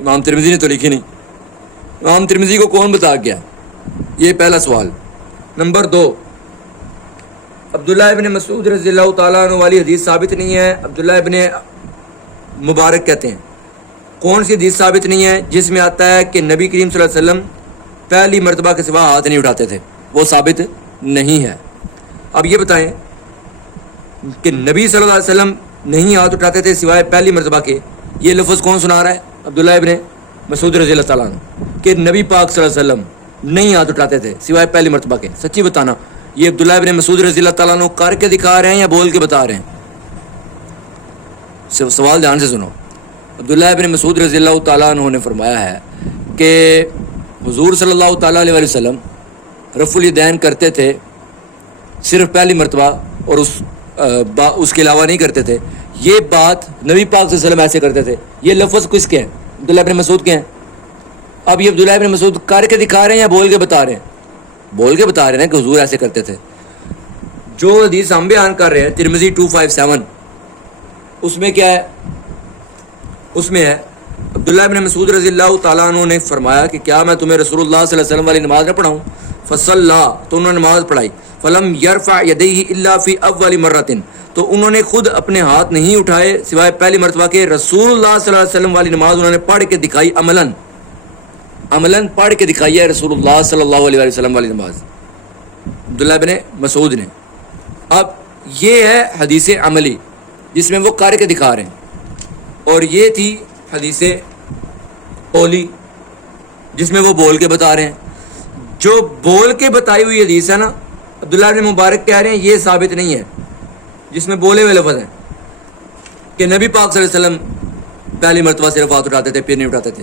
امام ترمذی نے تو لکھی نہیں، امام ترمذی کو کون بتا گیا؟ یہ پہلا سوال۔ نمبر 2، عبداللہ ابن مسعود رضی اللہ تعالیٰ عنہ والی حدیث ثابت نہیں ہے، عبداللہ ابن مبارک کہتے ہیں۔ کون سی حدیث ثابت نہیں ہے؟ جس میں آتا ہے کہ نبی کریم صلی اللہ علیہ وسلم پہلی مرتبہ کے سوا ہاتھ نہیں اٹھاتے تھے، وہ ثابت نہیں ہے۔ اب یہ بتائیں کہ نبی صلی اللہ علیہ وسلم نہیں ہاتھ اٹھاتے تھے سوائے پہلی مرتبہ کے، یہ لفظ کون سنا رہا ہے؟ عبداللہ ابن مسعود رضی اللہ تعالیٰ عنہ، کہ نبی پاک صلی اللہ علیہ وسلم نہیں ہاتھ اٹھاتے تھے سوائے پہلی مرتبہ کے۔ سچی بتانا، یہ عبداللہ ابن مسعود رضی اللہ تعالیٰ عنہ کر کے دکھا رہے ہیں یا بول کے بتا رہے ہیں؟ سوال دھیان سے سنو۔ عبداللہ ابن مسعود رضی اللہ تعالیٰ عنہ نے فرمایا ہے کہ حضور صلی اللہ تعالیٰ علیہ وسلم رفع الیدین کرتے تھے صرف پہلی مرتبہ، اور اس کے علاوہ نہیں کرتے تھے۔ یہ بات نبی پاک صلی اللہ علیہ وسلم ایسے کرتے تھے، یہ لفظ کس کے ہیں؟ عبداللہ ابن مسعود کے ہیں۔ اب یہ عبداللہ ابن مسعود کر کے دکھا رہے ہیں یا بول کے بتا رہے ہیں؟ بول کے بتا رہے ہیں کہ حضور ایسے کرتے تھے۔ جو حدیث ہم بیان کر رہے ہیں ترمذی 257، اس میں کیا ہے؟ اس میں ہے عبداللہ ابن مسعود رضی اللہ تعالیٰ عنہ نے فرمایا کہ کیا میں تمہیں رسول اللہ صلی اللہ علیہ وسلم والی نماز نہ پڑھاؤں؟ فصلی، تو انہوں نے نماز پڑھائی، فلم یرفع یدیہ الا فی اول مرۃ، تو انہوں نے خود اپنے ہاتھ نہیں اٹھائے سوائے پہلی مرتبہ کے۔ رسول اللہ صلی اللہ علیہ وسلم والی نماز انہوں نے پڑھ کے دکھائی، عملاً پڑھ کے دکھائی ہے رسول اللہ صلی اللہ علیہ وسلم والی نماز، عبداللہ ابن مسعود نے۔ اب یہ ہے حدیث عملی جس میں وہ کر کے دکھا رہے ہیں، اور یہ تھی حدیث قولی جس میں وہ بول کے بتا رہے ہیں۔ جو بول کے بتائی ہوئی حدیث ہے نا، عبداللہ ابن مبارک کہہ رہے ہیں یہ ثابت نہیں ہے، جس میں بولے ہوئے لفظ ہیں کہ نبی پاک صلی اللہ علیہ وسلم پہلی مرتبہ صرف ہاتھ اٹھاتے تھے پھر نہیں اٹھاتے تھے،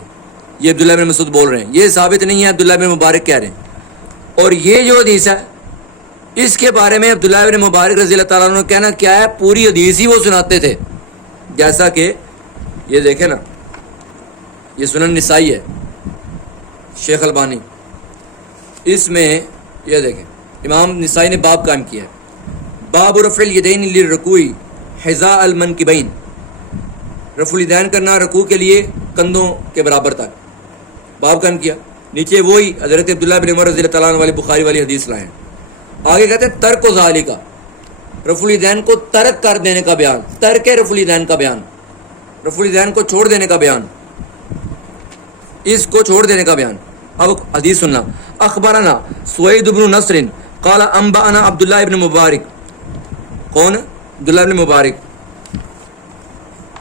یہ عبداللہ ابن مسعود بول رہے ہیں، یہ ثابت نہیں ہے، عبداللہ ابن مبارک کہہ رہے ہیں۔ اور یہ جو حدیث ہے اس کے بارے میں عبداللہ ابن مبارک رضی اللہ تعالیٰ عنہ نے کہنا کیا ہے؟ پوری حدیث ہی وہ سناتے تھے، جیسا کہ یہ دیکھیں نا، یہ سنن نسائی ہے، شیخ البانی، اس میں یہ دیکھیں امام نسائی نے باب قائم کیا ہے، باب رفع الیدین للرکوع حذاء المنکبین، رفع الیدین کرنا رکوع کے لیے کندھوں کے برابر تک، باب قائم کیا۔ نیچے وہی حضرت عبداللہ بن عمر رضی اللہ تعالیٰ عنہ والی بخاری والی حدیث لائیں۔ آگے کہتے ہیں ترک و ذالک، رفع الیدین کو ترک کر دینے کا بیان، ترک رفع الیدین کا بیان، رفع الیدین کو چھوڑ دینے کا بیان، اس کو چھوڑ دینے کا بیان۔ اب حدیث سننا، اخبرنا سوید بن نصر قال انبأنا عبداللہ ابن مبارک، کون؟ عبداللہ ابن مبارک،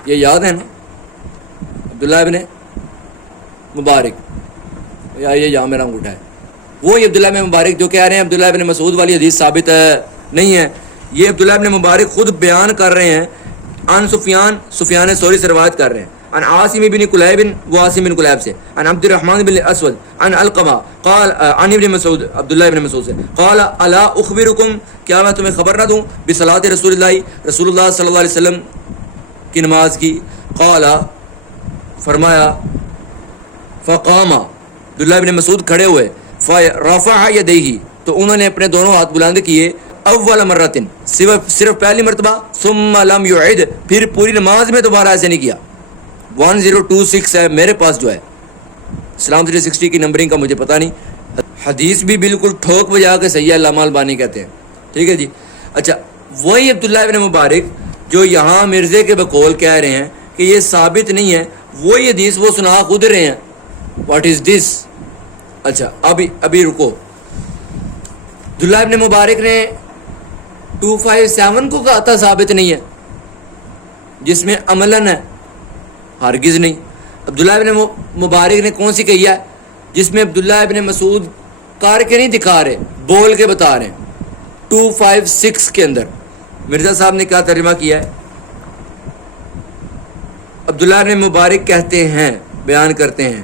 یہ یاد ہے نا، عبداللہ ابن مبارک، یہ یہاں میرا انگوٹھا ہے، وہی عبداللہ ابن مبارک جو کہہ رہے ہیں عبداللہ ابن مسعود والی حدیث ثابت نہیں ہے۔ یہ عبداللہ ابن مبارک خود بیان کر رہے ہیں، عن سفیان ثوری سے روایت کر رہے ہیں، عن عاصم بن کلیب، وہ عاصم بن کلیب سے، عن عبد الرحمن بن الاسود عن علقمہ قال عن ابن مسعود، عبداللہ ابن مسعود سے، قال الا اخبرکم، کیا میں تمہیں خبر نہ دوں، بصلاۃ رسول اللہ، رسول اللہ صلی اللہ علیہ وسلم کی نماز کی، قال فرمایا، فقام، عبداللہ ابن مسعود کھڑے ہوئے، فرفع یدیہ، تو انہوں نے اپنے دونوں ہاتھ بلند کیے، اول مرتن صرف پہلی مرتبہ ثم لم یعد پھر پوری نماز میں دوبارہ ایسے نہیں کیا. 1026 ہے میرے پاس جو ہے اسلام 360 کی نمبرنگ کا مجھے پتہ نہیں. حدیث بھی بالکل ٹھوک بجا کے صحیح ہے, علامہ البانی کہتے ہیں. ٹھیک ہے جی. اچھا وہی عبداللہ ابن مبارک جو یہاں مرزے کے بقول کہہ رہے ہیں کہ یہ ثابت نہیں ہے, وہی حدیث وہ سنا خود رہے ہیں. واٹ از دس. اچھا ابھی رکو. عبداللہ ابن مبارک نے 257 کو کہا تھا ثابت نہیں ہے, جس میں عملاً ہے, ہرگز نہیں. عبداللہ ابن مبارک نے کون سی کہی ہے جس میں عبداللہ ابن مسعود کر کے نہیں دکھا رہے, بول کے بتا رہے ہیں. 256 کے اندر مرزا صاحب نے کیا ترجمہ کیا ہے. عبداللہ ابن مبارک کہتے ہیں, بیان کرتے ہیں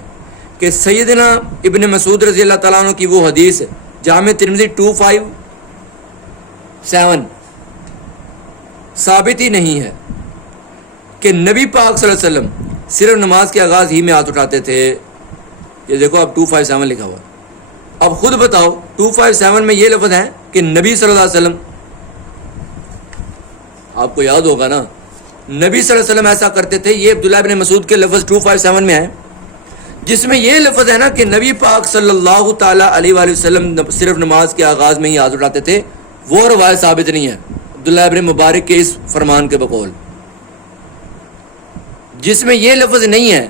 کہ سیدنا ابن مسعود رضی اللہ تعالیٰ عنہ کی وہ حدیث جامع ترمذی 257 ثابت ہی نہیں ہے کہ نبی پاک صلی اللہ علیہ وسلم صرف نماز کے آغاز ہی میں ہاتھ اٹھاتے تھے. یہ دیکھو اب 257 لکھا ہوا. اب خود بتاؤ 257 میں یہ لفظ ہے کہ نبی صلی اللہ علیہ وسلم, آپ کو یاد ہوگا نا, نبی صلی اللہ علیہ وسلم ایسا کرتے تھے. یہ عبداللہ ابن مسعود کے لفظ 257 میں ہے, جس میں یہ لفظ ہے نا کہ نبی پاک صلی اللہ تعالیٰ علیہ وآلہ وسلم صرف نماز کے آغاز میں ہی ہاتھ اٹھاتے تھے. وہ روایت ثابت نہیں ہے عبداللہ ابن مبارک کے اس فرمان کے بقول. جس میں یہ لفظ نہیں ہے,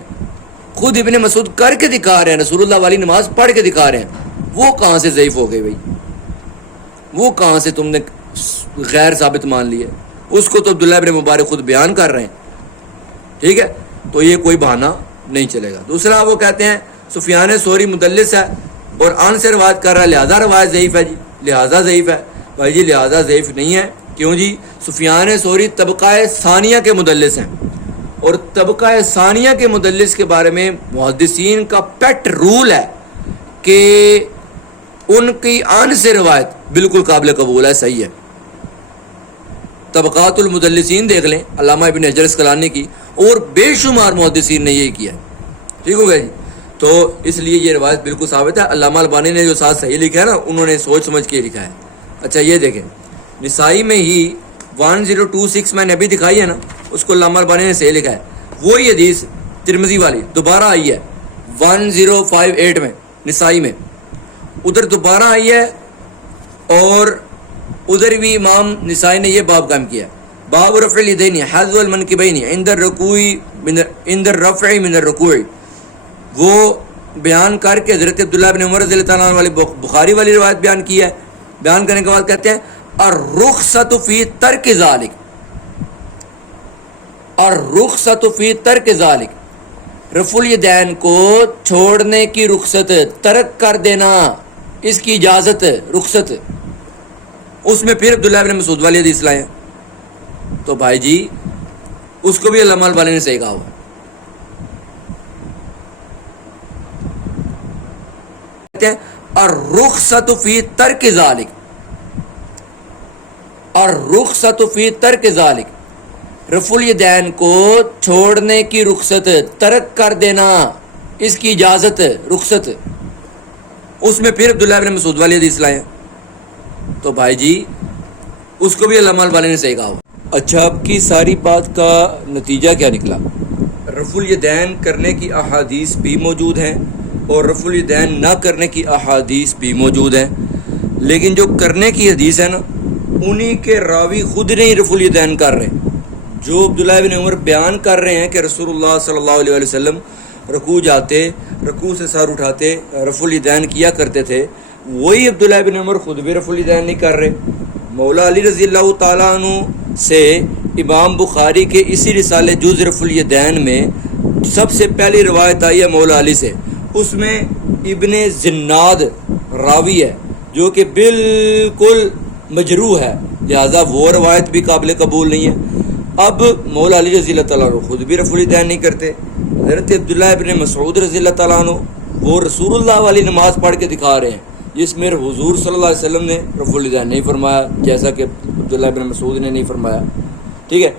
خود ابن مسعود کر کے دکھا رہے ہیں, رسول اللہ والی نماز پڑھ کے دکھا رہے ہیں. وہ کہاں سے ضعیف ہو گئی بھائی, وہ کہاں سے تم نے غیر ثابت مان لی ہے. اس کو تو عبداللہ ابن مبارک خود بیان کر رہے ہیں. ٹھیک ہے, تو یہ کوئی بہانہ نہیں چلے گا. دوسرا وہ کہتے ہیں سفیان ثوری مدلس ہے اور ان سے روایت کر رہا ہے, لہذا روایت ضعیف ہے. جی لہذا ضعیف ہے. بھائی جی لہذا ضعیف نہیں ہے. کیوں جی؟ سفیان ثوری طبقہ ثانیہ کے مدلس ہیں, اور طبقہ ثانیہ کے مدلس کے بارے میں محدثین کا پیٹ رول ہے کہ ان کی ان سے روایت بالکل قابل قبول ہے, صحیح ہے. طبقات المدلسین دیکھ لیں علامہ ابن حجر اسقلانی کی, اور بے شمار محدثین نے یہی کیا ہے. ٹھیک ہو گیا جی. تو اس لیے یہ روایت بالکل ثابت ہے. علامہ البانی نے جو ساتھ صحیح لکھا ہے نا, انہوں نے سوچ سمجھ کے لکھا ہے. اچھا یہ دیکھیں, نسائی میں ہی 1026 میں نے ابھی دکھائی ہے نا, اس کو علامہ البانی نے صحیح لکھا ہے. وہی حدیث ترمذی والی دوبارہ آئی ہے 1058 میں نسائی میں, ادھر دوبارہ آئی ہے. اور ادھر بھی امام نسائی نے یہ باب قائم کیا, باب رفع الیدین حذو المنکبین عند الرفع من الرکوع. وہ بیان کر کے حضرت عبداللہ بن عمر رضی اللہ تعالیٰ عنہ والی بخاری والی روایت بیان کی ہے. بیان کرنے کے بعد کہتے ہیں الرخصۃ فی ترک ذالک, الرخصۃ فی ترک ذالک, رفع الیدین کو چھوڑنے کی رخصت, ترک کر دینا اس کی اجازت, رخصت. اس میں پھر عبداللہ بن مسعود والی حدیث لائے. تو بھائی جی اس کو بھی علامہ البانی نے صحیح کہا ہوا. کہتے ہیں الرخصۃ فی ترک ذالک, الرخصۃ فی ترک ذالک, رفع الیدین کو چھوڑنے کی رخصت, ترک کر دینا اس کی اجازت, رخصت. اس میں پھر عبداللہ بن مسعود والی حدیث لائے. تو بھائی جی اس کو بھی علامہ البانی نے صحیح کہا ہوا. اچھا اب کی ساری بات کا نتیجہ کیا نکلا؟ رفع الیدین کرنے کی احادیث بھی موجود ہیں اور رفع الیدین نہ کرنے کی احادیث بھی موجود ہیں, لیکن جو کرنے کی حدیث ہے نا, انہی کے راوی خود نہیں رفع الیدین کر رہے. جو عبداللہ بن عمر بیان کر رہے ہیں کہ رسول اللہ صلی اللہ علیہ وسلم رکوع جاتے, رکوع سے سر اٹھاتے, رفع الیدین کیا کرتے تھے, وہی عبداللہ بن عمر خود بھی رفع الیدین نہیں کر رہے. مولا علی رضی اللہ تعالیٰ عنہ سے امام بخاری کے اسی رسالے جز رفع الیدین میں سب سے پہلی روایت آئی ہے مولا علی سے. اس میں ابن زناد راوی ہے جو کہ بالکل مجروح ہے, لہذا وہ روایت بھی قابل قبول نہیں ہے. اب مولا علی رضی اللہ تعالیٰ عنہ خود بھی رفع الیدین نہیں کرتے. حضرت عبداللہ ابن مسعود رضی اللہ تعالیٰ عنہ وہ رسول اللہ والی نماز پڑھ کے دکھا رہے ہیں, جس میں حضور صلی اللہ علیہ وسلم نے رفع الیدین نہیں فرمایا, جیسا کہ عبداللہ ابن مسعود نے نہیں فرمایا. ٹھیک ہے.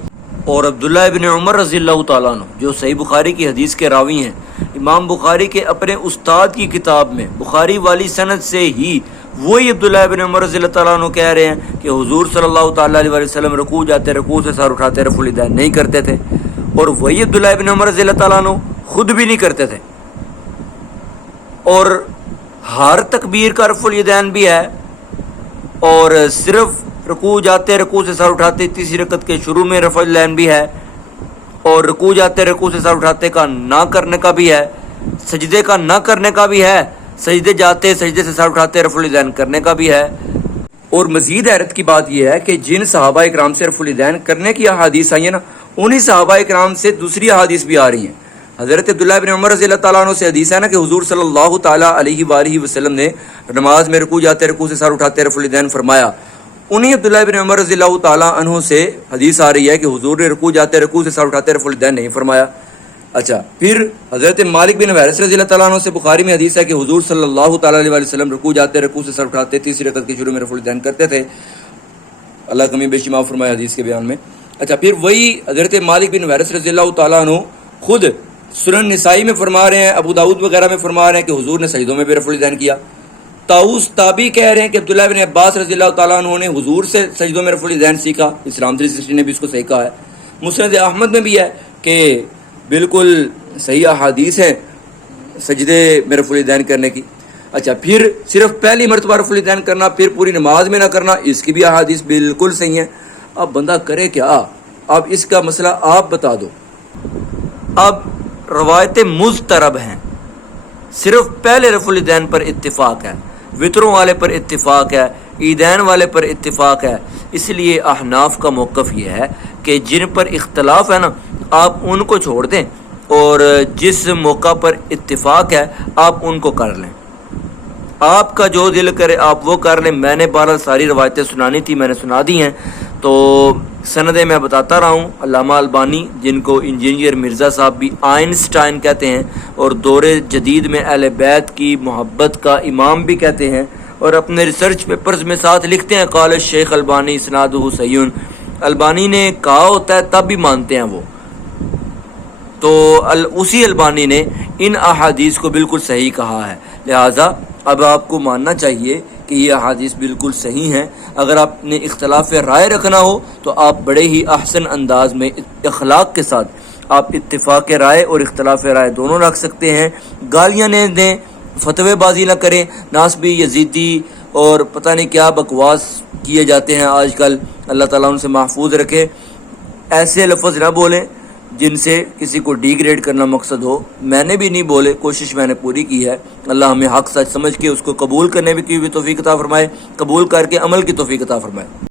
اور عبداللہ ابن عمر رضی اللہ تعالیٰ عنہ جو صحیح بخاری کی حدیث کے راوی ہیں, امام بخاری کے اپنے استاد کی کتاب میں بخاری والی سند سے ہی وہی عبداللہ ابن عمر رضی اللہ تعالیٰ عنہ کہہ رہے ہیں کہ حضور صلی اللہ تعالیٰ علیہ وسلم رکوع جاتے رکوع سے سر اٹھاتے رفع الیدین نہیں کرتے تھے، اور وہی عبداللہ ابن عمر رضی اللہ تعالیٰ عنہ خود بھی نہیں کرتے تھے، اور ہر تکبیر کا رفع الیدین بھی ہے، اور صرف رکوع جاتے رکوع سے سر اٹھاتے تیسری رکعت کے شروع میں رفع الیدین بھی ہے، اور رکوع جاتے رکوع سے سر اٹھاتے کا نہ کرنے کا بھی ہے، سجدے کا نہ کرنے کا بھی ہے، سجدے جاتے سجدے سے سر اٹھاتے رفع الیدین کرنے کا بھی ہے۔ اور مزید حیرت کی بات یہ ہے کہ جن صحابہ اکرام سے رفع الیدین کرنے کی احادیث آئی ہیں نا، انہی صحابہ اکرام سے دوسری احادیث بھی آ رہی ہیں۔ حضرت عبداللہ بن عمر رضی اللہ تعالیٰ عنہ سے حدیث ہے نا کہ حضور صلی اللہ تعالیٰ علیہ وآلہ وسلم نے نماز میں رکوع جاتے رکوع سے سر اٹھاتے رفع الیدین فرمایا۔ انہی عبداللہ بن عمر رضی اللہ تعالیٰ عنہ سے حدیث آ رہی ہے کہ حضور نے رکوع جاتے رکوع سے سر اٹھاتے رفع الیدین نہیں فرمایا۔ اچھا، پھر حضرت مالک بن حویرث رضی اللہ تعالیٰ عنہ سے بخاری میں حدیث ہے کہ حضور صلی اللہ تعالیٰ علیہ وسلم رکوع جاتے رکوع سے سر اٹھاتے تیسری رکعت کے شروع میں رفع الیدین کرتے تھے، اللہ کمی بیشی معاف فرمائے حدیث کے بیان میں۔ اچھا، پھر وہی حضرت مالک بن حویرث رضی اللہ تعالیٰ عنہ خود سنن نسائی میں فرما رہے ہیں، ابو داؤد وغیرہ میں فرما رہے ہیں کہ حضور نے سجدوں میں بھی رفع الیدین کیا۔ طاؤس تابعی کہہ رہے ہیں کہ عبداللہ بن عباس رضی اللہ تعالیٰ عنہ نے حضور سے سجدوں میں رفع الیدین سیکھا، اسلام 360 نے بھی اس کو صحیح کہا ہے۔ مسند احمد میں بھی ہے کہ بالکل صحیح احادیث ہیں سجدے میں رفع الیدین کرنے کی۔ اچھا، پھر صرف پہلی مرتبہ رفع الیدین کرنا پھر پوری نماز میں نہ کرنا، اس کی بھی احادیث بالکل صحیح ہیں۔ اب بندہ کرے کیا؟ اب اس کا مسئلہ آپ بتا دو۔ اب روایتیں مضطرب ہیں، صرف پہلے رفع الیدین پر اتفاق ہے، وطروں والے پر اتفاق ہے، عیدین والے پر اتفاق ہے، اس لیے احناف کا موقف یہ ہے کہ جن پر اختلاف ہے نا آپ ان کو چھوڑ دیں، اور جس موقع پر اتفاق ہے آپ ان کو کر لیں، آپ کا جو دل کرے آپ وہ کر لیں۔ میں نے بہرحال ساری روایتیں سنانی تھی، میں نے سنا دی ہیں، تو سندیں میں بتاتا رہا ہوں۔ علامہ البانی جن کو انجینئر مرزا صاحب بھی آئنسٹائن کہتے ہیں اور دور جدید میں اہل بیت کی محبت کا امام بھی کہتے ہیں، اور اپنے ریسرچ پیپرز میں ساتھ لکھتے ہیں قال الشیخ البانی اسنادہ صحیح، البانی نے کہا ہوتا ہے تب بھی مانتے ہیں وہ، تو اسی البانی نے ان احادیث کو بالکل صحیح کہا ہے، لہٰذا اب آپ کو ماننا چاہیے کہ یہ احادیث بالکل صحیح ہیں۔ اگر آپ نے اختلاف رائے رکھنا ہو تو آپ بڑے ہی احسن انداز میں اخلاق کے ساتھ آپ اتفاق رائے اور اختلاف رائے دونوں رکھ سکتے ہیں۔ گالیاں نہ دیں، فتوے بازی نہ کریں، ناسبی یزیدی اور پتہ نہیں کیا بکواس کیے جاتے ہیں آج کل، اللہ تعالیٰ ان سے محفوظ رکھے۔ ایسے لفظ نہ بولیں جن سے کسی کو ڈی گریڈ کرنا مقصد ہو، میں نے بھی نہیں بولے، کوشش میں نے پوری کی ہے۔ اللہ ہمیں حق سچ سمجھ کے اس کو قبول کرنے کی بھی توفیق عطا فرمائے، قبول کر کے عمل کی توفیق عطا فرمائے۔